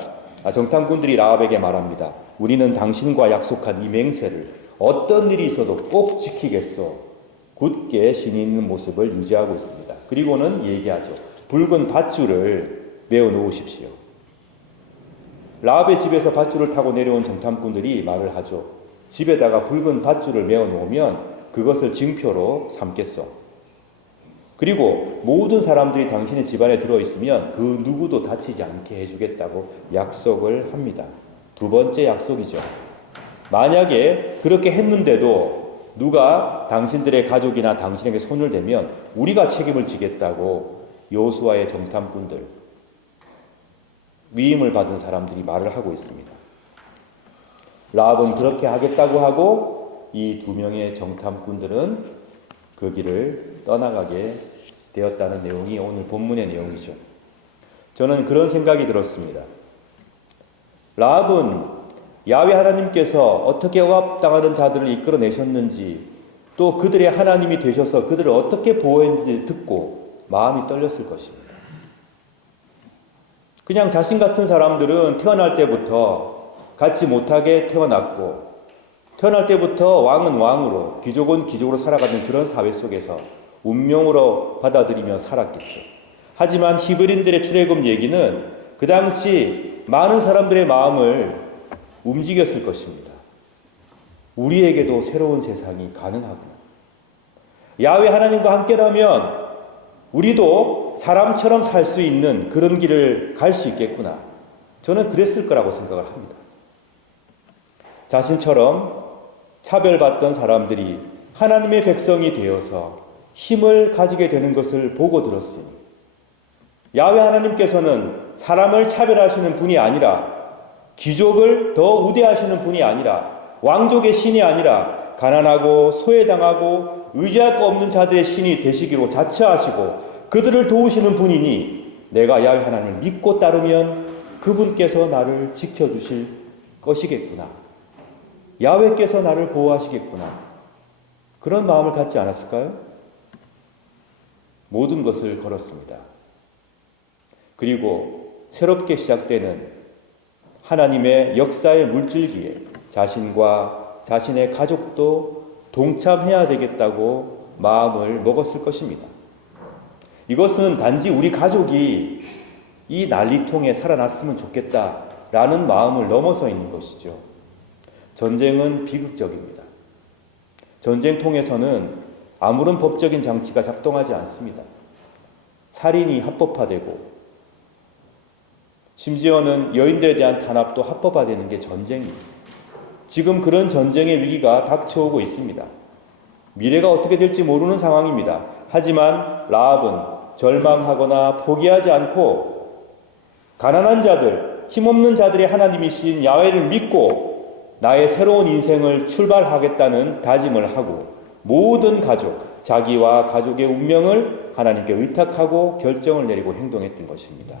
정탐꾼들이 라합에게 말합니다. 우리는 당신과 약속한 이 맹세를 어떤 일이 있어도 꼭 지키겠소. 굳게 신이 있는 모습을 유지하고 있습니다. 그리고는 얘기하죠. 붉은 밧줄을 메어 놓으십시오. 라합의 집에서 밧줄을 타고 내려온 정탐꾼들이 말을 하죠. 집에다가 붉은 밧줄을 메어 놓으면 그것을 징표로 삼겠소. 그리고 모든 사람들이 당신의 집안에 들어있으면 그 누구도 다치지 않게 해주겠다고 약속을 합니다. 두 번째 약속이죠. 만약에 그렇게 했는데도 누가 당신들의 가족이나 당신에게 손을 대면 우리가 책임을 지겠다고 여호수아의 정탐꾼들, 위임을 받은 사람들이 말을 하고 있습니다. 라합은 그렇게 하겠다고 하고 이 두 명의 정탐꾼들은 그 길을 떠나가게 되었다는 내용이 오늘 본문의 내용이죠. 저는 그런 생각이 들었습니다. 라합은 야훼 하나님께서 어떻게 억압당하는 자들을 이끌어내셨는지 또 그들의 하나님이 되셔서 그들을 어떻게 보호했는지 듣고 마음이 떨렸을 것입니다. 그냥 자신 같은 사람들은 태어날 때부터 갖지 못하게 태어났고 태어날 때부터 왕은 왕으로 귀족은 귀족으로 살아가는 그런 사회 속에서 운명으로 받아들이며 살았겠죠. 하지만 히브리인들의 출애굽 얘기는 그 당시 많은 사람들의 마음을 움직였을 것입니다. 우리에게도 새로운 세상이 가능하구나. 야훼 하나님과 함께라면 우리도 사람처럼 살 수 있는 그런 길을 갈 수 있겠구나. 저는 그랬을 거라고 생각을 합니다. 자신처럼 차별받던 사람들이 하나님의 백성이 되어서 힘을 가지게 되는 것을 보고 들었으니 야훼 하나님께서는 사람을 차별하시는 분이 아니라 귀족을 더 우대하시는 분이 아니라 왕족의 신이 아니라 가난하고 소외당하고 의지할 거 없는 자들의 신이 되시기로 자처하시고 그들을 도우시는 분이니 내가 야훼 하나님을 믿고 따르면 그분께서 나를 지켜주실 것이겠구나. 야훼께서 나를 보호하시겠구나. 그런 마음을 갖지 않았을까요? 모든 것을 걸었습니다. 그리고 새롭게 시작되는 하나님의 역사의 물줄기에 자신과 자신의 가족도 동참해야 되겠다고 마음을 먹었을 것입니다. 이것은 단지 우리 가족이 이 난리통에 살아났으면 좋겠다라는 마음을 넘어서 있는 것이죠. 전쟁은 비극적입니다. 전쟁통에서는 아무런 법적인 장치가 작동하지 않습니다. 살인이 합법화되고 심지어는 여인들에 대한 탄압도 합법화되는 게 전쟁입니다. 지금 그런 전쟁의 위기가 닥쳐오고 있습니다. 미래가 어떻게 될지 모르는 상황입니다. 하지만 라합은 절망하거나 포기하지 않고 가난한 자들, 힘없는 자들의 하나님이신 야훼를 믿고 나의 새로운 인생을 출발하겠다는 다짐을 하고 모든 가족, 자기와 가족의 운명을 하나님께 의탁하고 결정을 내리고 행동했던 것입니다.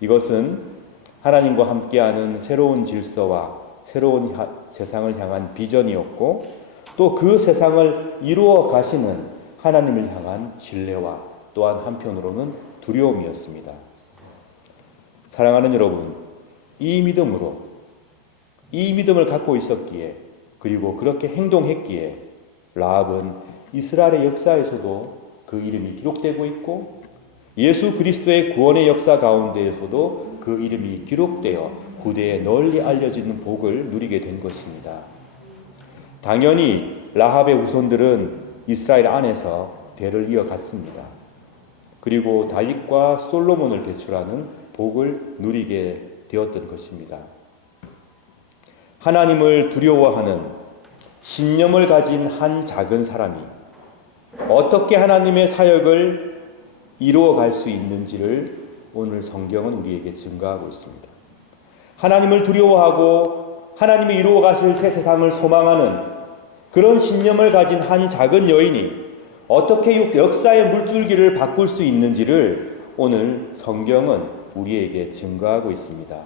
이것은 하나님과 함께하는 새로운 질서와 새로운 세상을 향한 비전이었고 또 그 세상을 이루어 가시는 하나님을 향한 신뢰와 또한 한편으로는 두려움이었습니다. 사랑하는 여러분, 이 믿음을 갖고 있었기에 그리고 그렇게 행동했기에 라합은 이스라엘의 역사에서도 그 이름이 기록되고 있고 예수 그리스도의 구원의 역사 가운데에서도 그 이름이 기록되어 후대에 널리 알려지는 복을 누리게 된 것입니다. 당연히 라합의 후손들은 이스라엘 안에서 대를 이어갔습니다. 그리고 다윗과 솔로몬을 배출하는 복을 누리게 되었던 것입니다. 하나님을 두려워하는 신념을 가진 한 작은 사람이 어떻게 하나님의 사역을 이루어갈 수 있는지를 오늘 성경은 우리에게 증거하고 있습니다. 하나님을 두려워하고 하나님이 이루어 가실 새 세상을 소망하는 그런 신념을 가진 한 작은 여인이 어떻게 역사의 물줄기를 바꿀 수 있는지를 오늘 성경은 우리에게 증거하고 있습니다.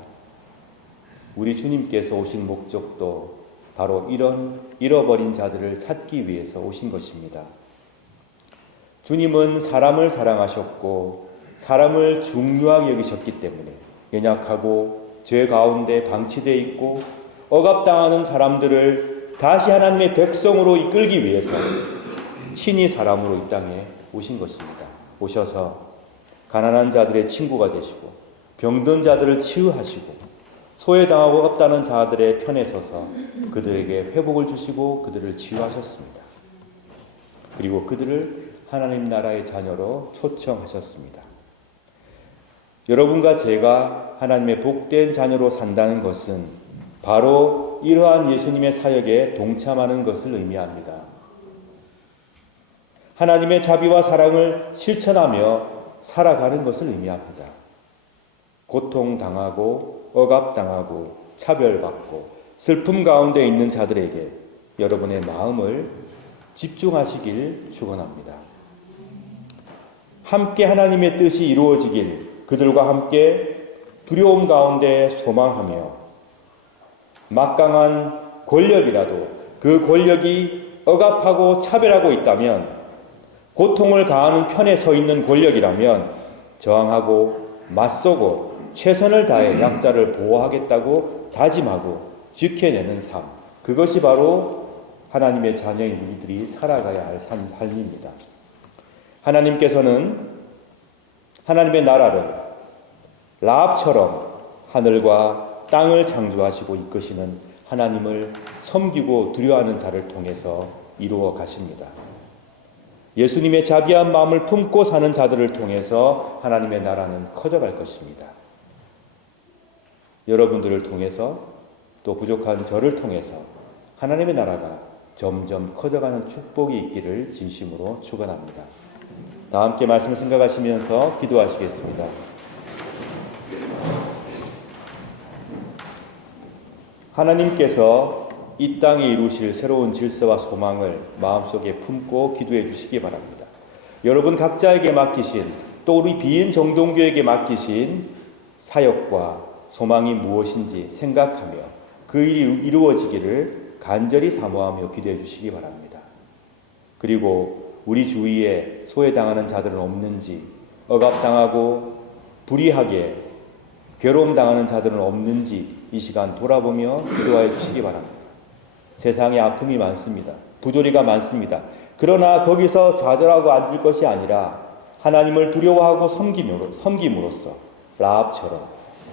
우리 주님께서 오신 목적도 바로 이런 잃어버린 자들을 찾기 위해서 오신 것입니다. 주님은 사람을 사랑하셨고 사람을 중요하게 여기셨기 때문에 연약하고 죄 가운데 방치되어 있고 억압당하는 사람들을 다시 하나님의 백성으로 이끌기 위해서 친히 사람으로 이 땅에 오신 것입니다. 오셔서 가난한 자들의 친구가 되시고 병든 자들을 치유하시고 소외당하고 억압당하는 자들의 편에 서서 그들에게 회복을 주시고 그들을 치유하셨습니다. 그리고 그들을 하나님 나라의 자녀로 초청하셨습니다. 여러분과 제가 하나님의 복된 자녀로 산다는 것은 바로 이러한 예수님의 사역에 동참하는 것을 의미합니다. 하나님의 자비와 사랑을 실천하며 살아가는 것을 의미합니다. 고통당하고 억압당하고 차별받고 슬픔 가운데 있는 자들에게 여러분의 마음을 집중하시길 축원합니다. 함께 하나님의 뜻이 이루어지길 그들과 함께 두려움 가운데 소망하며 막강한 권력이라도 그 권력이 억압하고 차별하고 있다면 고통을 가하는 편에 서 있는 권력이라면 저항하고 맞서고 최선을 다해 약자를 보호하겠다고 다짐하고 지켜내는 삶, 그것이 바로 하나님의 자녀인 우리들이 살아가야 할 삶입니다. 하나님께서는 하나님의 나라를 라합처럼 하늘과 땅을 창조하시고 이끄시는 하나님을 섬기고 두려워하는 자를 통해서 이루어 가십니다. 예수님의 자비한 마음을 품고 사는 자들을 통해서 하나님의 나라는 커져갈 것입니다. 여러분들을 통해서 또 부족한 저를 통해서 하나님의 나라가 점점 커져가는 축복이 있기를 진심으로 축원합니다. 다 함께 말씀을 생각하시면서 기도하시겠습니다. 하나님께서 이 땅에 이루실 새로운 질서와 소망을 마음속에 품고 기도해 주시기 바랍니다. 여러분 각자에게 맡기신 또 우리 비인 정동교에게 맡기신 사역과 소망이 무엇인지 생각하며 그 일이 이루어지기를 간절히 사모하며 기도해 주시기 바랍니다. 그리고 우리 주위에 소외당하는 자들은 없는지, 억압당하고 불의하게 괴로움당하는 자들은 없는지 이 시간 돌아보며 기도해 주시기 바랍니다. 세상에 아픔이 많습니다. 부조리가 많습니다. 그러나 거기서 좌절하고 앉을 것이 아니라 하나님을 두려워하고 섬김으로써 라합처럼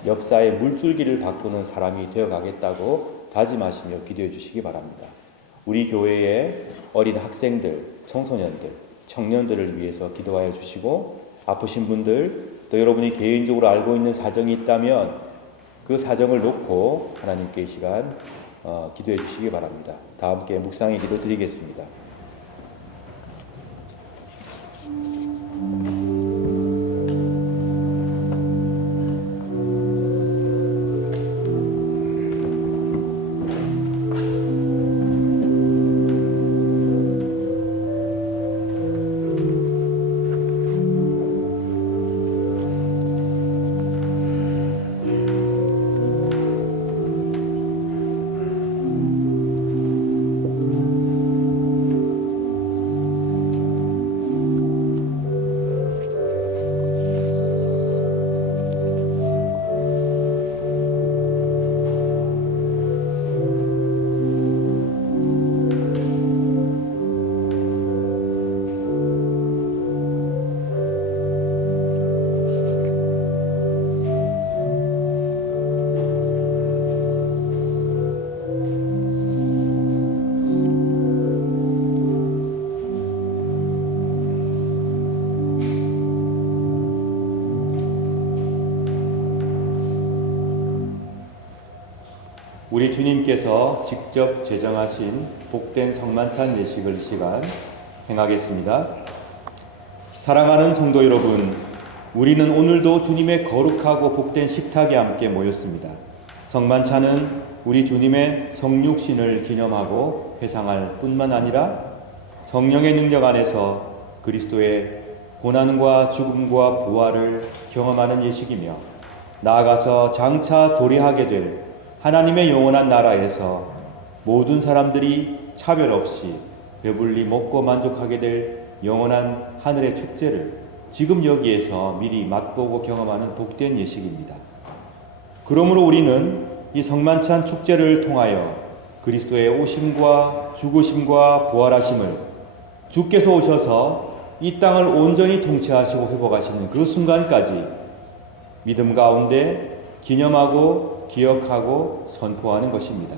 역사의 물줄기를 바꾸는 사람이 되어가겠다고 다짐하시며 기도해 주시기 바랍니다. 우리 교회의 어린 학생들, 청소년들, 청년들을 위해서 기도하여 주시고 아프신 분들 또 여러분이 개인적으로 알고 있는 사정이 있다면 그 사정을 놓고 하나님께 이 시간 기도해 주시기 바랍니다. 다 함께 묵상의 기도 드리겠습니다. 우리 주님께서 직접 제정하신 복된 성만찬 예식을 이 시간 행하겠습니다. 사랑하는 성도 여러분, 우리는 오늘도 주님의 거룩하고 복된 식탁에 함께 모였습니다. 성만찬은 우리 주님의 성육신을 기념하고 회상할 뿐만 아니라 성령의 능력 안에서 그리스도의 고난과 죽음과 부활을 경험하는 예식이며 나아가서 장차 도래하게 될 하나님의 영원한 나라에서 모든 사람들이 차별 없이 배불리 먹고 만족하게 될 영원한 하늘의 축제를 지금 여기에서 미리 맛보고 경험하는 복된 예식입니다. 그러므로 우리는 이 성만찬 축제를 통하여 그리스도의 오심과 죽으심과 부활하심을, 주께서 오셔서 이 땅을 온전히 통치하시고 회복하시는 그 순간까지 믿음 가운데 기념하고 기억하고 선포하는 것입니다.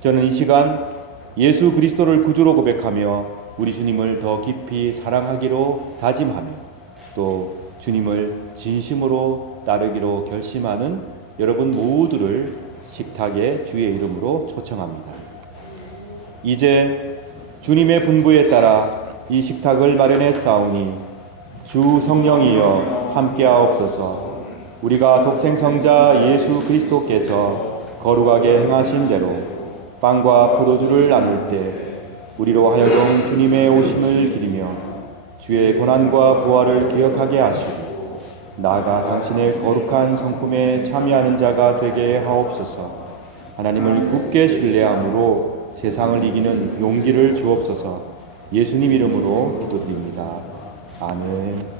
저는 이 시간 예수 그리스도를 구주로 고백하며 우리 주님을 더 깊이 사랑하기로 다짐하며 또 주님을 진심으로 따르기로 결심하는 여러분 모두를 식탁의 주의 이름으로 초청합니다. 이제 주님의 분부에 따라 이 식탁을 마련했사오니 주 성령이여 함께하옵소서. 우리가 독생성자 예수 그리스도께서 거룩하게 행하신 대로 빵과 포도주를 나눌 때 우리로 하여금 주님의 오심을 기리며 주의 고난과 부활을 기억하게 하시고 나아가 당신의 거룩한 성품에 참여하는 자가 되게 하옵소서. 하나님을 굳게 신뢰함으로 세상을 이기는 용기를 주옵소서. 예수님 이름으로 기도드립니다. 아멘.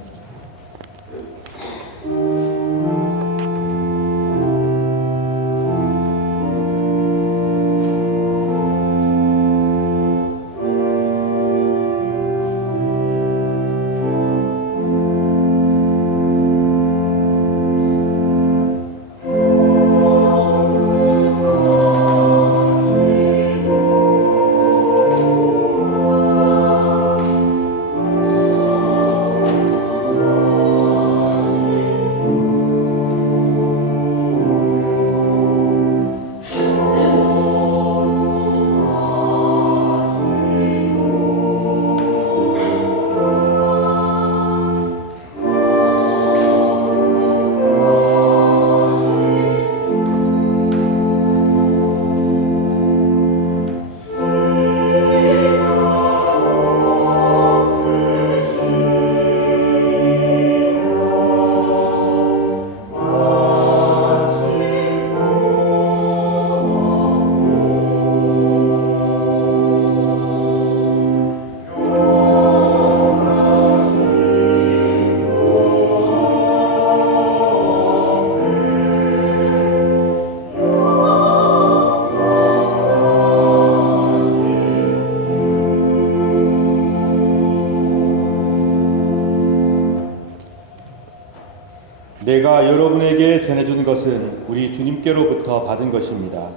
내가 여러분에게 전해준 것은 우리 주님께로부터 받은 것입니다.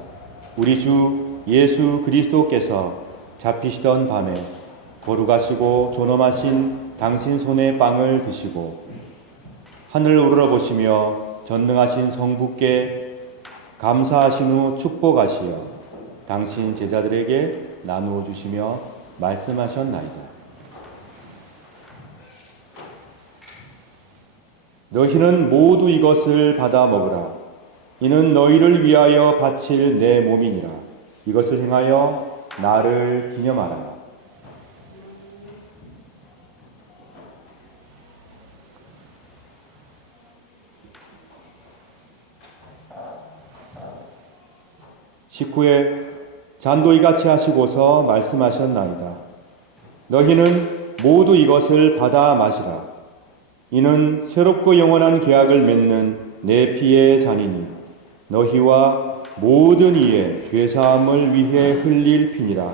우리 주 예수 그리스도께서 잡히시던 밤에 거룩하시고 존엄하신 당신 손의 빵을 드시고 하늘 우러러보시며 전능하신 성부께 감사하신 후 축복하시어 당신 제자들에게 나누어 주시며 말씀하셨나이다. 너희는 모두 이것을 받아 먹으라. 이는 너희를 위하여 바칠 내 몸이니라. 이것을 행하여 나를 기념하라. 식후에 잔도 이같이 하시고서 말씀하셨나이다. 너희는 모두 이것을 받아 마시라. 이는 새롭고 영원한 계약을 맺는 내 피의 잔이니 너희와 모든 이의 죄사함을 위해 흘릴 피니라.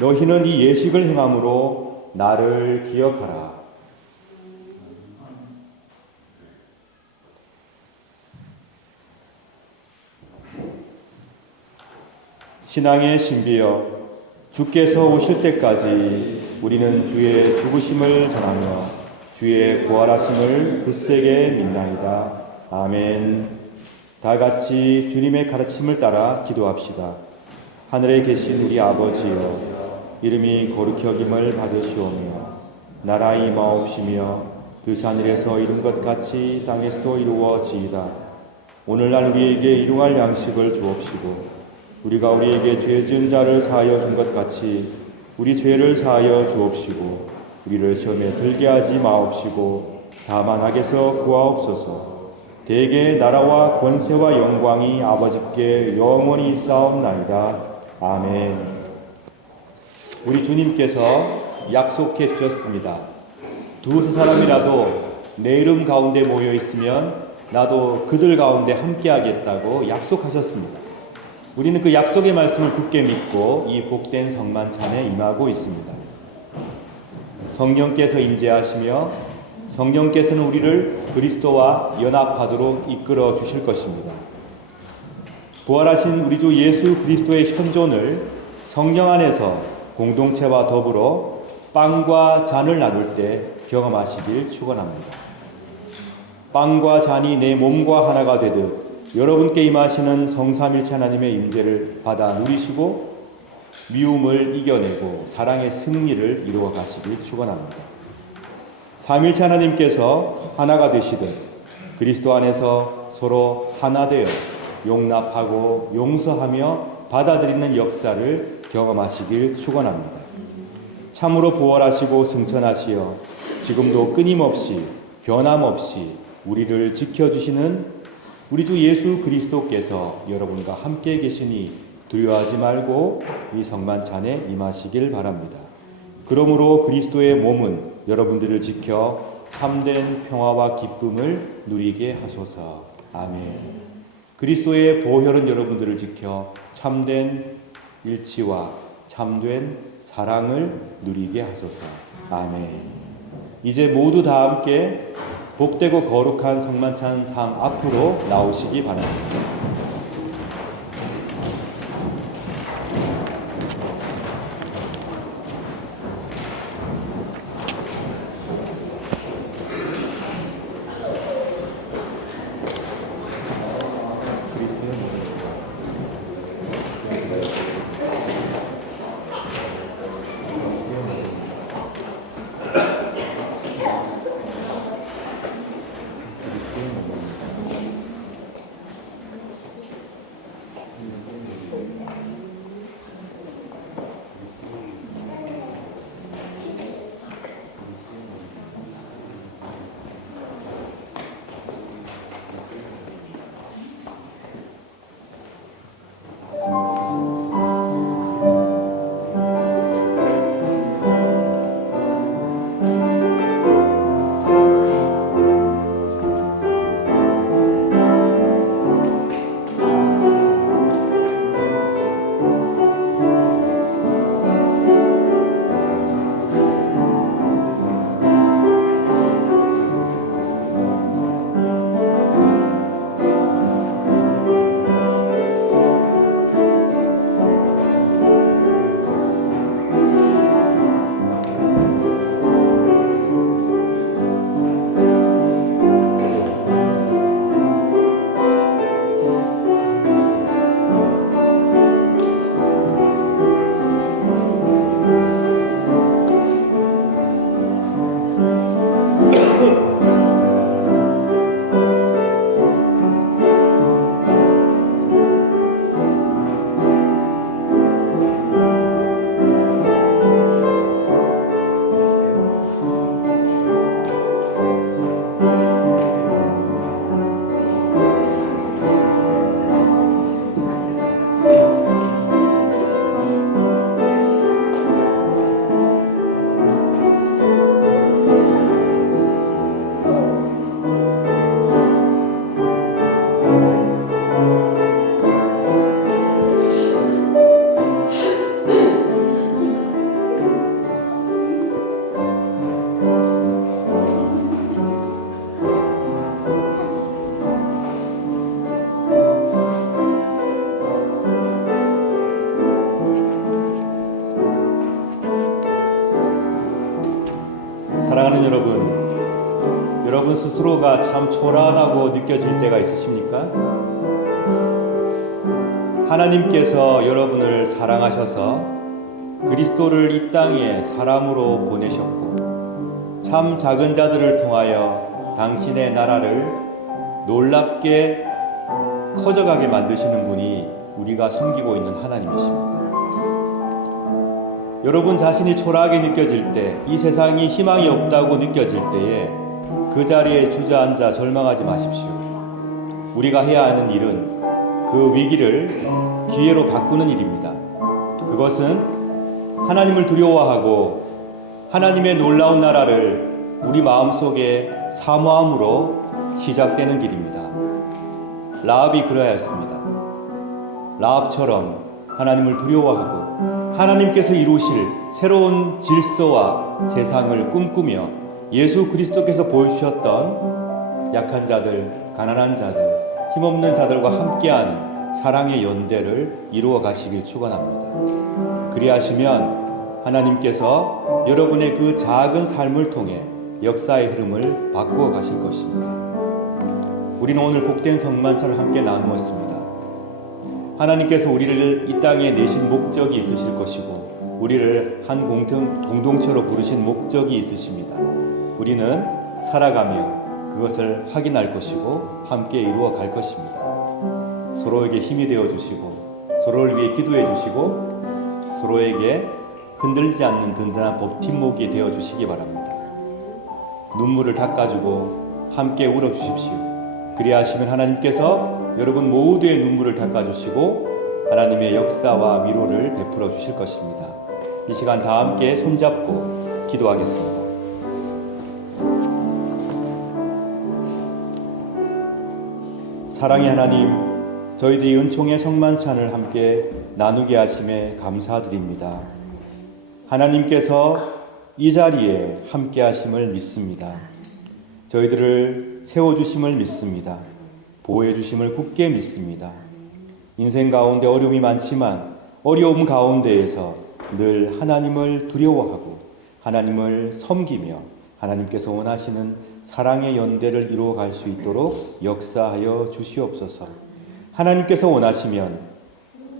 너희는 이 예식을 행함으로 나를 기억하라. 신앙의 신비여, 주께서 오실 때까지 우리는 주의 죽으심을 전하며 주의 부활하심을 굳세게 믿나이다. 아멘. 다 같이 주님의 가르침을 따라 기도합시다. 하늘에 계신 우리 아버지여, 이름이 거룩히 여김을 받으시오며 나라 임하옵시며 뜻이 하늘에서 이룬 것 같이 땅에서도 이루어지이다. 오늘날 우리에게 일용할 양식을 주옵시고 우리가 우리에게 죄 지은 자를 사하여 준 것 같이 우리 죄를 사하여 주옵시고 우리를 시험에 들게 하지 마옵시고 다만 악에서 구하옵소서. 대개 나라와 권세와 영광이 아버지께 영원히 있사옵나이다. 아멘. 우리 주님께서 약속해 주셨습니다. 두세 사람이라도 내 이름 가운데 모여 있으면 나도 그들 가운데 함께하겠다고 약속하셨습니다. 우리는 그 약속의 말씀을 굳게 믿고 이 복된 성만찬에 임하고 있습니다. 성령께서 임재하시며 성령께서는 우리를 그리스도와 연합하도록 이끌어 주실 것입니다. 부활하신 우리 주 예수 그리스도의 현존을 성령 안에서 공동체와 더불어 빵과 잔을 나눌 때 경험하시길 축원합니다. 빵과 잔이 내 몸과 하나가 되듯 여러분께 임하시는 성삼일체 하나님의 임재를 받아 누리시고 미움을 이겨내고 사랑의 승리를 이루어 가시길 축원합니다. 삼일체 하나님께서 하나가 되시듯 그리스도 안에서 서로 하나 되어 용납하고 용서하며 받아들이는 역사를 경험하시길 축원합니다. 참으로 부활하시고 승천하시어 지금도 끊임없이 변함없이 우리를 지켜주시는 우리 주 예수 그리스도께서 여러분과 함께 계시니 두려워하지 말고 이 성만찬에 임하시길 바랍니다. 그러므로 그리스도의 몸은 여러분들을 지켜 참된 평화와 기쁨을 누리게 하소서. 아멘. 그리스도의 보혈은 여러분들을 지켜 참된 일치와 참된 사랑을 누리게 하소서. 아멘. 이제 모두 다 함께 복되고 거룩한 성만찬 상 앞으로 나오시기 바랍니다. 사랑하는 여러분 스스로가 참 초라하다고 느껴질 때가 있으십니까? 하나님께서 여러분을 사랑하셔서 그리스도를 이 땅에 사람으로 보내셨고 참 작은 자들을 통하여 당신의 나라를 놀랍게 커져가게 만드시는 분이 우리가 섬기고 있는 하나님이십니다. 여러분 자신이 초라하게 느껴질 때, 이 세상이 희망이 없다고 느껴질 때에 그 자리에 주저앉아 절망하지 마십시오. 우리가 해야 하는 일은 그 위기를 기회로 바꾸는 일입니다. 그것은 하나님을 두려워하고 하나님의 놀라운 나라를 우리 마음속에 사모함으로 시작되는 길입니다. 라합이 그러하였습니다. 라합처럼 하나님을 두려워하고 하나님께서 이루실 새로운 질서와 세상을 꿈꾸며 예수 그리스도께서 보여주셨던 약한 자들, 가난한 자들, 힘없는 자들과 함께하는 사랑의 연대를 이루어 가시길 축원합니다. 그리하시면 하나님께서 여러분의 그 작은 삶을 통해 역사의 흐름을 바꾸어 가실 것입니다. 우리는 오늘 복된 성만찬을 함께 나누었습니다. 하나님께서 우리를 이 땅에 내신 목적이 있으실 것이고 우리를 한 공동체로 부르신 목적이 있으십니다. 우리는 살아가며 그것을 확인할 것이고 함께 이루어 갈 것입니다. 서로에게 힘이 되어 주시고 서로를 위해 기도해 주시고 서로에게 흔들리지 않는 든든한 버팀목이 되어 주시기 바랍니다. 눈물을 닦아주고 함께 울어주십시오. 그리하시면 하나님께서 여러분 모두의 눈물을 닦아주시고 하나님의 역사와 위로를 베풀어 주실 것입니다. 이 시간 다 함께 손잡고 기도하겠습니다. 사랑의 하나님, 저희들이 은총의 성만찬을 함께 나누게 하심에 감사드립니다. 하나님께서 이 자리에 함께 하심을 믿습니다. 저희들을 세워주심을 믿습니다. 보호해주심을 굳게 믿습니다. 인생 가운데 어려움이 많지만 어려움 가운데에서 늘 하나님을 두려워하고 하나님을 섬기며 하나님께서 원하시는 사랑의 연대를 이루어갈 수 있도록 역사하여 주시옵소서. 하나님께서 원하시면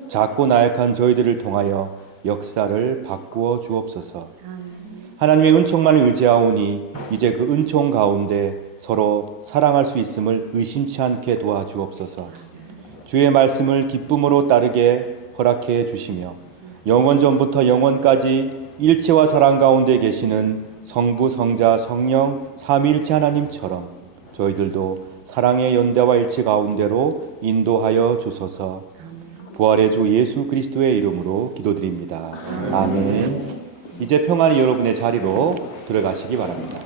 작고 나약한 저희들을 통하여 역사를 바꾸어 주옵소서. 하나님의 은총만을 의지하오니 이제 그 은총 가운데 서로 사랑할 수 있음을 의심치 않게 도와주옵소서. 주의 말씀을 기쁨으로 따르게 허락해 주시며 영원전부터 영원까지 일체와 사랑 가운데 계시는 성부, 성자, 성령, 삼위일체 하나님처럼 저희들도 사랑의 연대와 일체 가운데로 인도하여 주소서. 부활의 주 예수 그리스도의 이름으로 기도드립니다. 아멘. 이제 평안히 여러분의 자리로 들어가시기 바랍니다.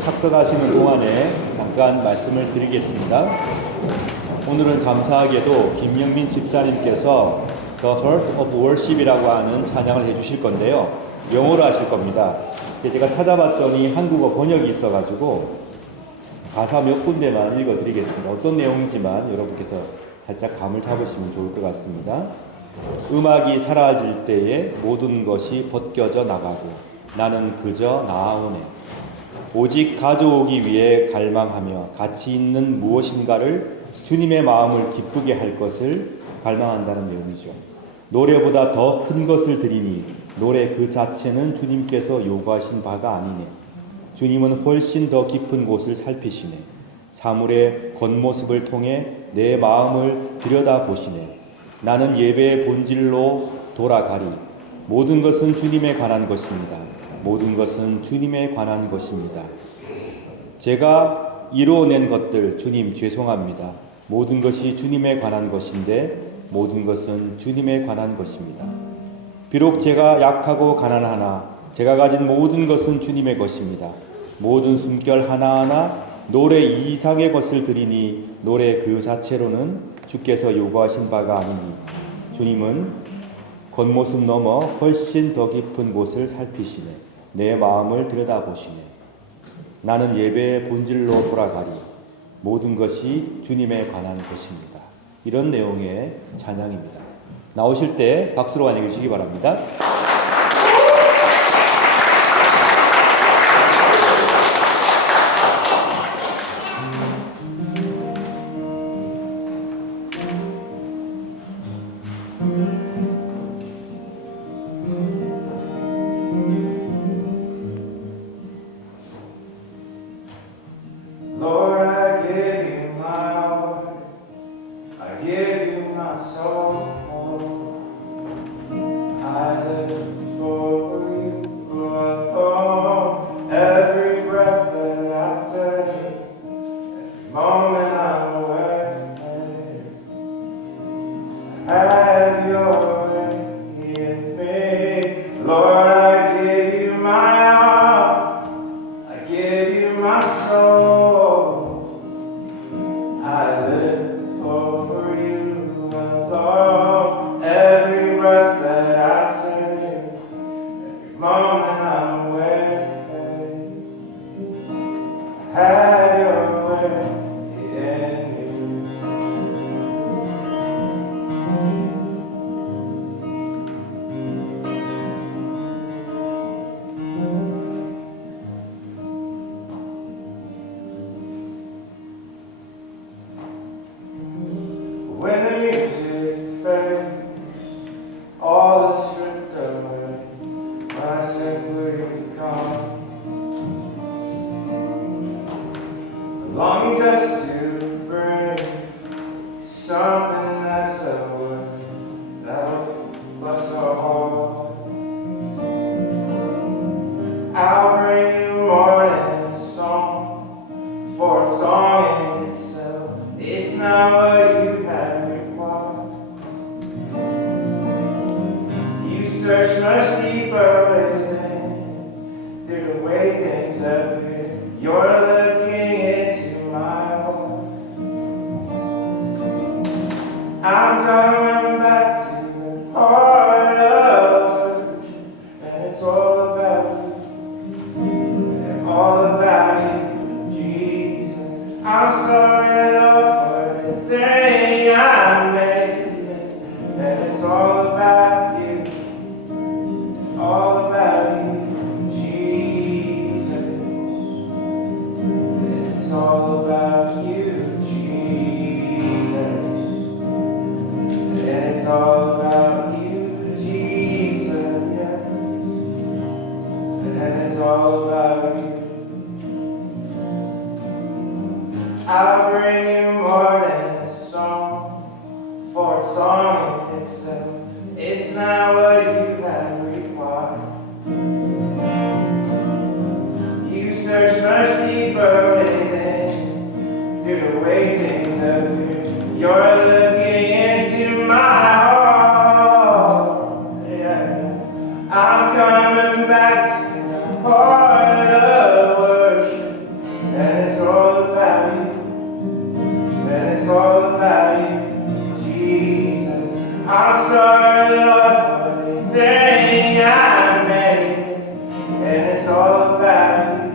착석하시는 동안에 잠깐 말씀을 드리겠습니다. 오늘은 감사하게도 김영민 집사님께서 The Heart of Worship이라고 하는 찬양을 해주실 건데요. 영어로 하실 겁니다. 제가 찾아봤더니 한국어 번역이 있어가지고 가사 몇 군데만 읽어드리겠습니다. 어떤 내용인지만 여러분께서 살짝 감을 잡으시면 좋을 것 같습니다. 음악이 사라질 때에 모든 것이 벗겨져 나가고 나는 그저 나아오네. 오직 가져오기 위해 갈망하며 가치 있는 무엇인가를 주님의 마음을 기쁘게 할 것을 갈망한다는 내용이죠. 노래보다 더 큰 것을 드리니 노래 그 자체는 주님께서 요구하신 바가 아니네. 주님은 훨씬 더 깊은 곳을 살피시네. 사물의 겉모습을 통해 내 마음을 들여다보시네. 나는 예배의 본질로 돌아가리. 모든 것은 주님에 관한 것입니다. 모든 것은 주님에 관한 것입니다. 제가 이루어낸 것들 주님 죄송합니다. 모든 것이 주님에 관한 것인데 모든 것은 주님에 관한 것입니다. 비록 제가 약하고 가난하나 제가 가진 모든 것은 주님의 것입니다. 모든 숨결 하나하나 노래 이상의 것을 드리니 노래 그 자체로는 주께서 요구하신 바가 아니니 주님은 겉모습 넘어 훨씬 더 깊은 곳을 살피시네. 내 마음을 들여다보시네. 나는 예배의 본질로 돌아가리. 모든 것이 주님에 관한 것입니다. 이런 내용의 찬양입니다. 나오실 때 박수로 환영해 주시기 바랍니다. Lord, I give you my heart, I give you my soul. I live for you alone. Every breath that I take, every moment I'm awake. Have your way in me. Lord, I give you my heart, I give you my soul. I live for you alone. Every breath that I take, every moment I'm awake. Have your way in me. When the music fades, all is stripped away. When I simply come, longing just to bring something that's a word that'll bless our heart. I'll bring you more than a song, for a song in itself, it's not what you have required. You search much deeper within, through the way things appear. You're looking into my heart. I'm coming back to the heart of worship, and it's all about you, all about you, Jesus. I'm sorry, Lord, for the thing I made, and it's all about you, all about you, Jesus. It's all about you, Jesus. It's all about you, Jesus, yeah. And it's all about you. I'll bring you more than a song, for a song in itself, it's not what you have required. You search much deeper within, through the way things appear. You're looking into my heart, yeah. I'm coming back to the heart of worship, and it's all about you. And it's all about you, Jesus. I'm sorry, Lord, for the thing I made. And it's all about you.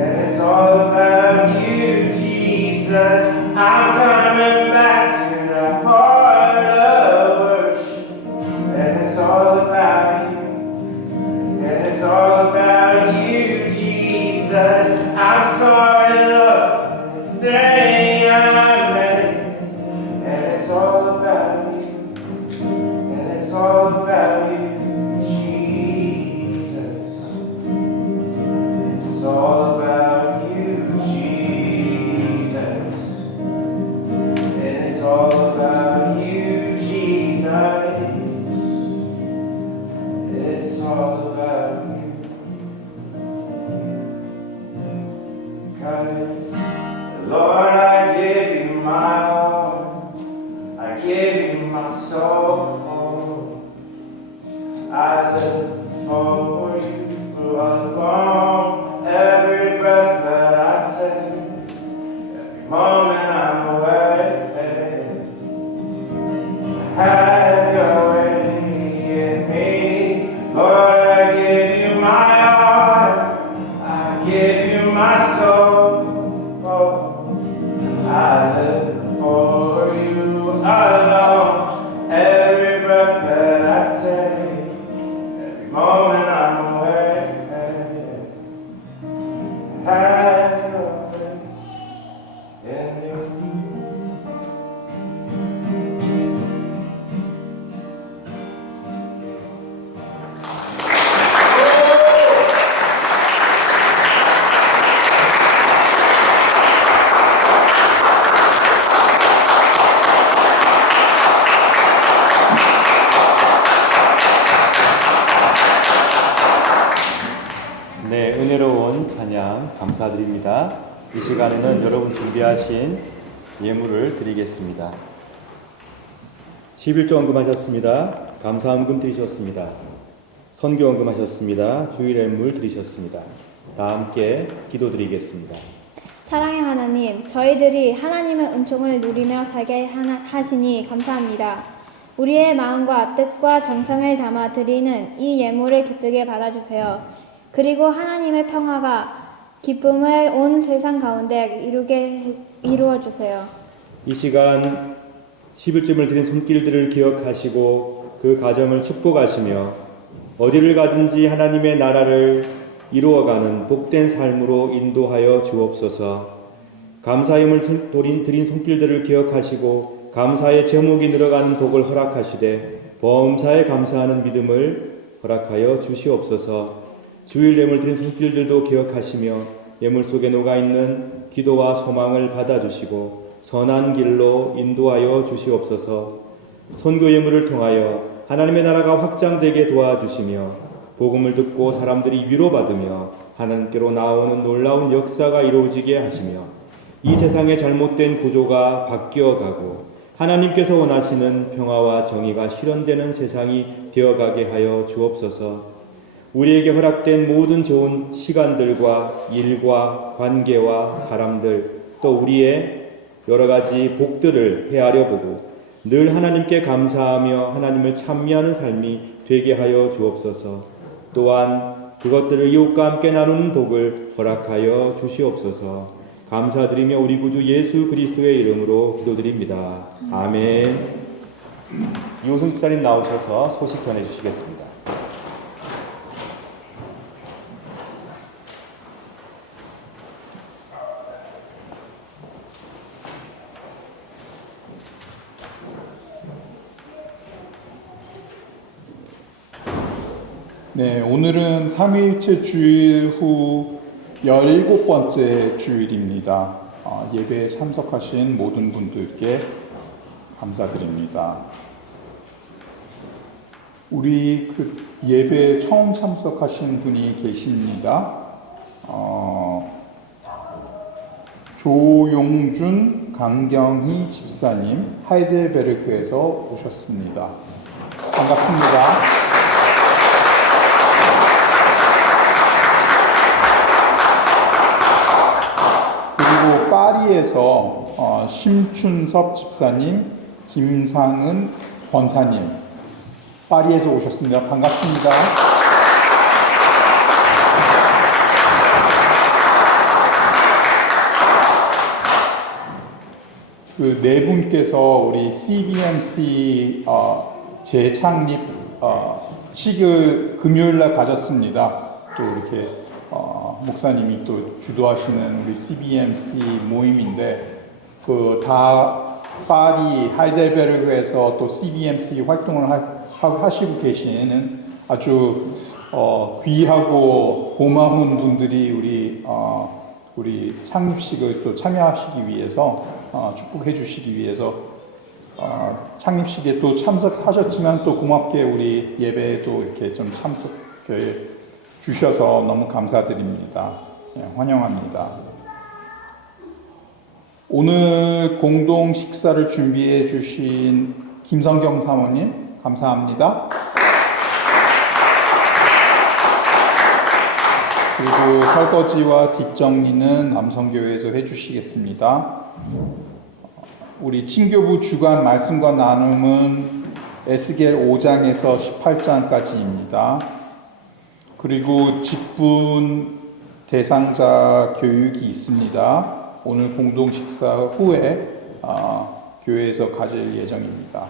And it's all about you, Jesus. I'm coming back to the heart of worship. And it's all about you. And it's all about you, Jesus. I'm sorry, Lord, for the thing I made. And it's all about you. And it's all about you, Jesus. It's all about you, Jesus. And it's all about you, Jesus. It's all about you. 'Cause, Lord, I give you my heart, I give you my soul. I live for you alone. Every breath that I take, every moment I'm awake. Have your way in me, Lord. I give you my heart, I give you 감사드립니다. 이 시간에는 여러분 준비하신 예물을 드리겠습니다. 11조 언금하셨습니다. 감사 헌금 드리셨습니다. 선교 헌금하셨습니다. 주일 예물 드리셨습니다. 다 함께 기도드리겠습니다. 사랑의 하나님, 저희들이 하나님의 은총을 누리며 살게 하시니 감사합니다. 우리의 마음과 뜻과 정성을 담아 드리는 이 예물을 기쁘게 받아주세요. 그리고 하나님의 평화가 기쁨을 온 세상 가운데 이루어주세요. 이 시간 11점을 드린 손길들을 기억하시고 그 가정을 축복하시며 어디를 가든지 하나님의 나라를 이루어가는 복된 삶으로 인도하여 주옵소서. 감사임을 드린 손길들을 기억하시고 감사의 제목이 늘어가는 복을 허락하시되 범사에 감사하는 믿음을 허락하여 주시옵소서. 주일 예물 드린 손길들도 기억하시며 예물 속에 녹아있는 기도와 소망을 받아주시고 선한 길로 인도하여 주시옵소서. 선교 예물을 통하여 하나님의 나라가 확장되게 도와주시며 복음을 듣고 사람들이 위로받으며 하나님께로 나오는 놀라운 역사가 이루어지게 하시며 이 세상의 잘못된 구조가 바뀌어가고 하나님께서 원하시는 평화와 정의가 실현되는 세상이 되어가게 하여 주옵소서. 우리에게 허락된 모든 좋은 시간들과 일과 관계와 사람들 또 우리의 여러 가지 복들을 헤아려 보고 늘 하나님께 감사하며 하나님을 찬미하는 삶이 되게 하여 주옵소서. 또한 그것들을 이웃과 함께 나누는 복을 허락하여 주시옵소서. 감사드리며 우리 구주 예수 그리스도의 이름으로 기도드립니다. 아멘. 이호승 집사님 나오셔서 소식 전해주시겠습니다. 네, 오늘은 삼위일체 주일 후 17번째 주일입니다. 예배에 참석하신 모든 분들께 감사드립니다. 우리 예배에 처음 참석하신 분이 계십니다. 조용준, 강경희 집사님, 하이델베르크에서 오셨습니다. 반갑습니다. 그리고 파리에서 심춘섭 집사님, 김상은 권사님, 파리에서 오셨습니다. 반갑습니다. 그 네 분께서 우리 CBMC 재창립 식을 금요일날 가졌습니다. 또 이렇게 목사님이 또 주도하시는 우리 CBMC 모임인데 그 다 파리 하이델베르크에서 또 CBMC 활동을 하시고 계시는 아주 귀하고 고마운 분들이 우리 창립식을 또 참여하시기 위해서 축복해 주시기 위해서 창립식에 또 참석하셨지만 또 고맙게 우리 예배에도 이렇게 좀 참석해 주셔서 너무 감사드립니다. 환영합니다. 오늘 공동 식사를 준비해 주신 김성경 사모님 감사합니다. 그리고 설거지와 뒷정리는 남성교회에서 해주시겠습니다. 우리 친교부 주간 말씀과 나눔은 에스겔 5장에서 18장까지입니다. 그리고 직분 대상자 교육이 있습니다. 오늘 공동 식사 후에 교회에서 가질 예정입니다.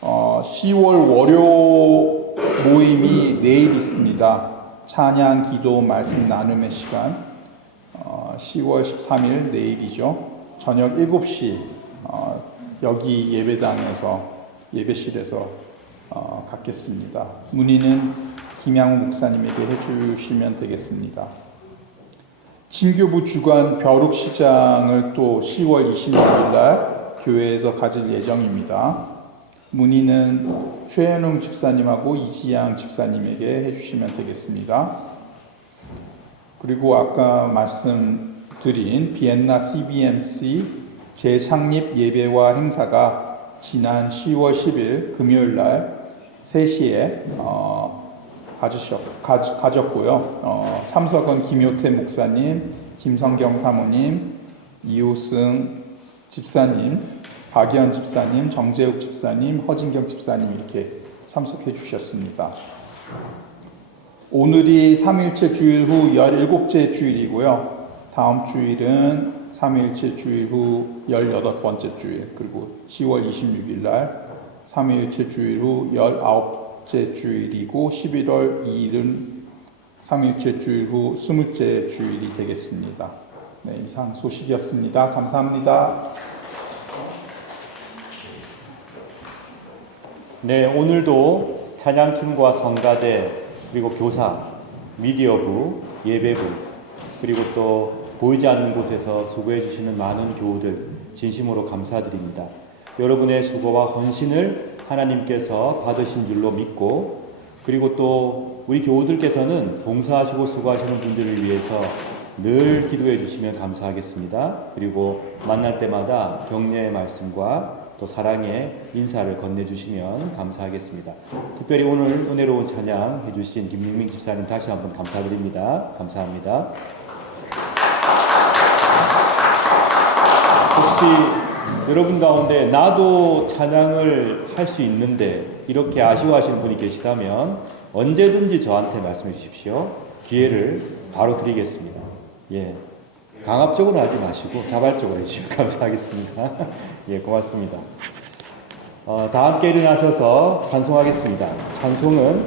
10월 월요 모임이 내일 있습니다. 찬양, 기도, 말씀 나눔의 시간 10월 13일 내일이죠. 저녁 7시 여기 예배당에서 예배실에서 갖겠습니다. 문의는 김양호 목사님에게 해주시면 되겠습니다. 친교부 주간 벼룩시장을 또 10월 26일 날 교회에서 가질 예정입니다. 문의는 최현웅 집사님하고 이지양 집사님에게 해주시면 되겠습니다. 그리고 아까 말씀드린 비엔나 CBMC 재창립 예배와 행사가 지난 10월 10일 금요일 날 3시에 가졌고요. 참석은 김효태 목사님, 김성경 사모님, 이호승 집사님, 박기현 집사님, 정재욱 집사님, 허진경 집사님 이렇게 참석해 주셨습니다. 오늘이 3일째 주일 후 17째 주일이고요. 다음 주일은 3일째 주일 후 18번째 주일, 그리고 10월 26일 날 3일째 주일 후 19째 주일이고 11월 2일은 3일째 주일 후 20째 주일이 되겠습니다. 네, 이상 소식이었습니다. 감사합니다. 네, 오늘도 찬양팀과 성가대, 그리고 교사, 미디어부, 예배부, 그리고 또 보이지 않는 곳에서 수고해 주시는 많은 교우들 진심으로 감사드립니다. 여러분의 수고와 헌신을 하나님께서 받으신 줄로 믿고, 그리고 또 우리 교우들께서는 봉사하시고 수고하시는 분들을 위해서 늘 기도해 주시면 감사하겠습니다. 그리고 만날 때마다 격려의 말씀과 또 사랑의 인사를 건네주시면 감사하겠습니다. 특별히 오늘 은혜로운 찬양 해주신 김민민 집사님 다시 한번 감사드립니다. 감사합니다. 혹시 여러분 가운데 나도 찬양을 할 수 있는데 이렇게 아쉬워하시는 분이 계시다면 언제든지 저한테 말씀해 주십시오. 기회를 바로 드리겠습니다. 예, 강압적으로 하지 마시고 자발적으로 해주시면 감사하겠습니다. 예, 고맙습니다. 다 함께 일어나셔서 찬송하겠습니다. 찬송은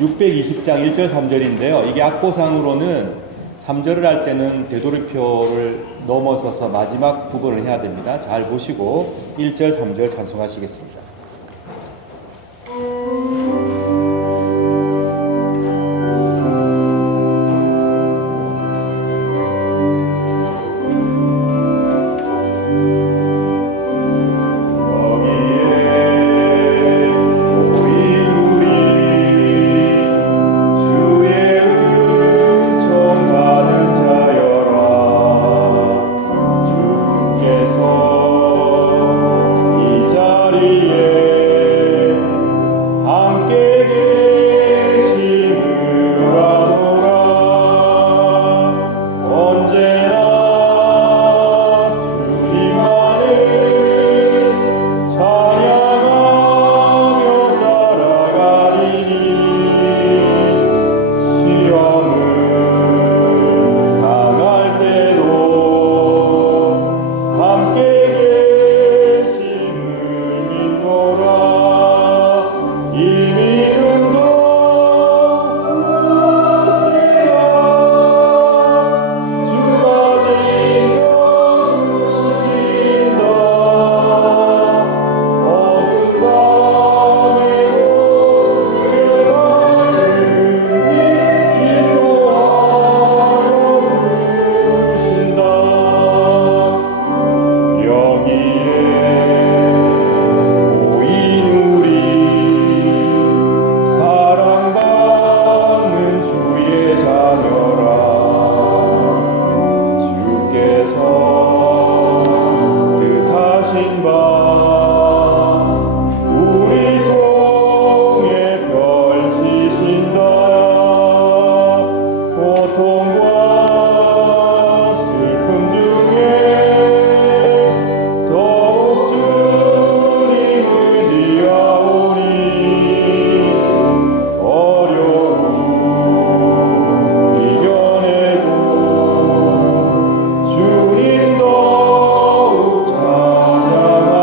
620장 1절 3절인데요. 이게 악보상으로는 3절을 할 때는 되돌이표를 넘어서서 마지막 부분을 해야 됩니다. 잘 보시고 1절 3절 찬송하시겠습니다. 주님 더욱 찬양하리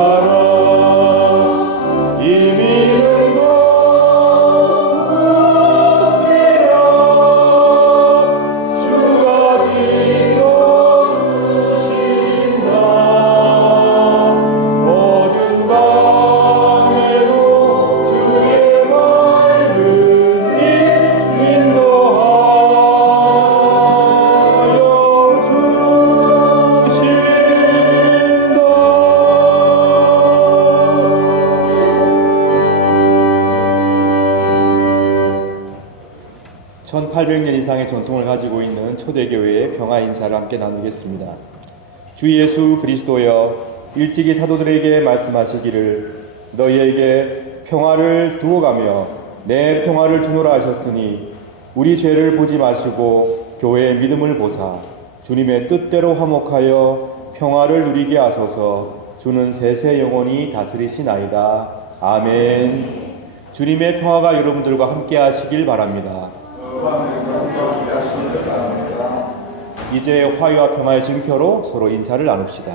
1800년 이상의 전통을 가지고 있는 초대교회의 평화 인사를 함께 나누겠습니다. 주 예수 그리스도여, 일찍이 사도들에게 말씀하시기를 너희에게 평화를 두고 가며 내 평화를 주노라 하셨으니 우리 죄를 보지 마시고 교회의 믿음을 보사 주님의 뜻대로 화목하여 평화를 누리게 하소서. 주는 세세 영원히 다스리시나이다. 아멘. 주님의 평화가 여러분들과 함께 하시길 바랍니다. 이제 화해와 평화의 징표로 서로 인사를 나눕시다.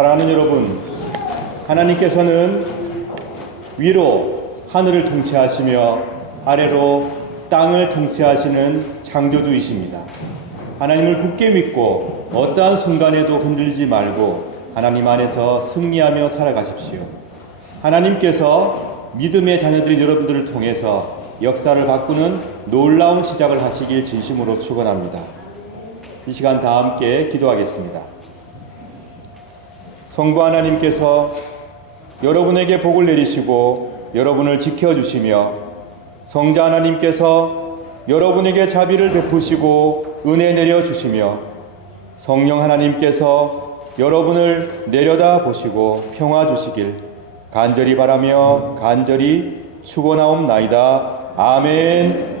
사랑하는 여러분, 하나님께서는 위로 하늘을 통치하시며 아래로 땅을 통치하시는 창조주이십니다. 하나님을 굳게 믿고 어떠한 순간에도 흔들리지 말고 하나님 안에서 승리하며 살아가십시오. 하나님께서 믿음의 자녀들인 여러분들을 통해서 역사를 바꾸는 놀라운 시작을 하시길 진심으로 축원합니다. 이 시간 다 함께 기도하겠습니다. 성부 하나님께서 여러분에게 복을 내리시고 여러분을 지켜주시며 성자 하나님께서 여러분에게 자비를 베푸시고 은혜 내려주시며 성령 하나님께서 여러분을 내려다 보시고 평화 주시길 간절히 바라며 간절히 축원하옵나이다. 아멘.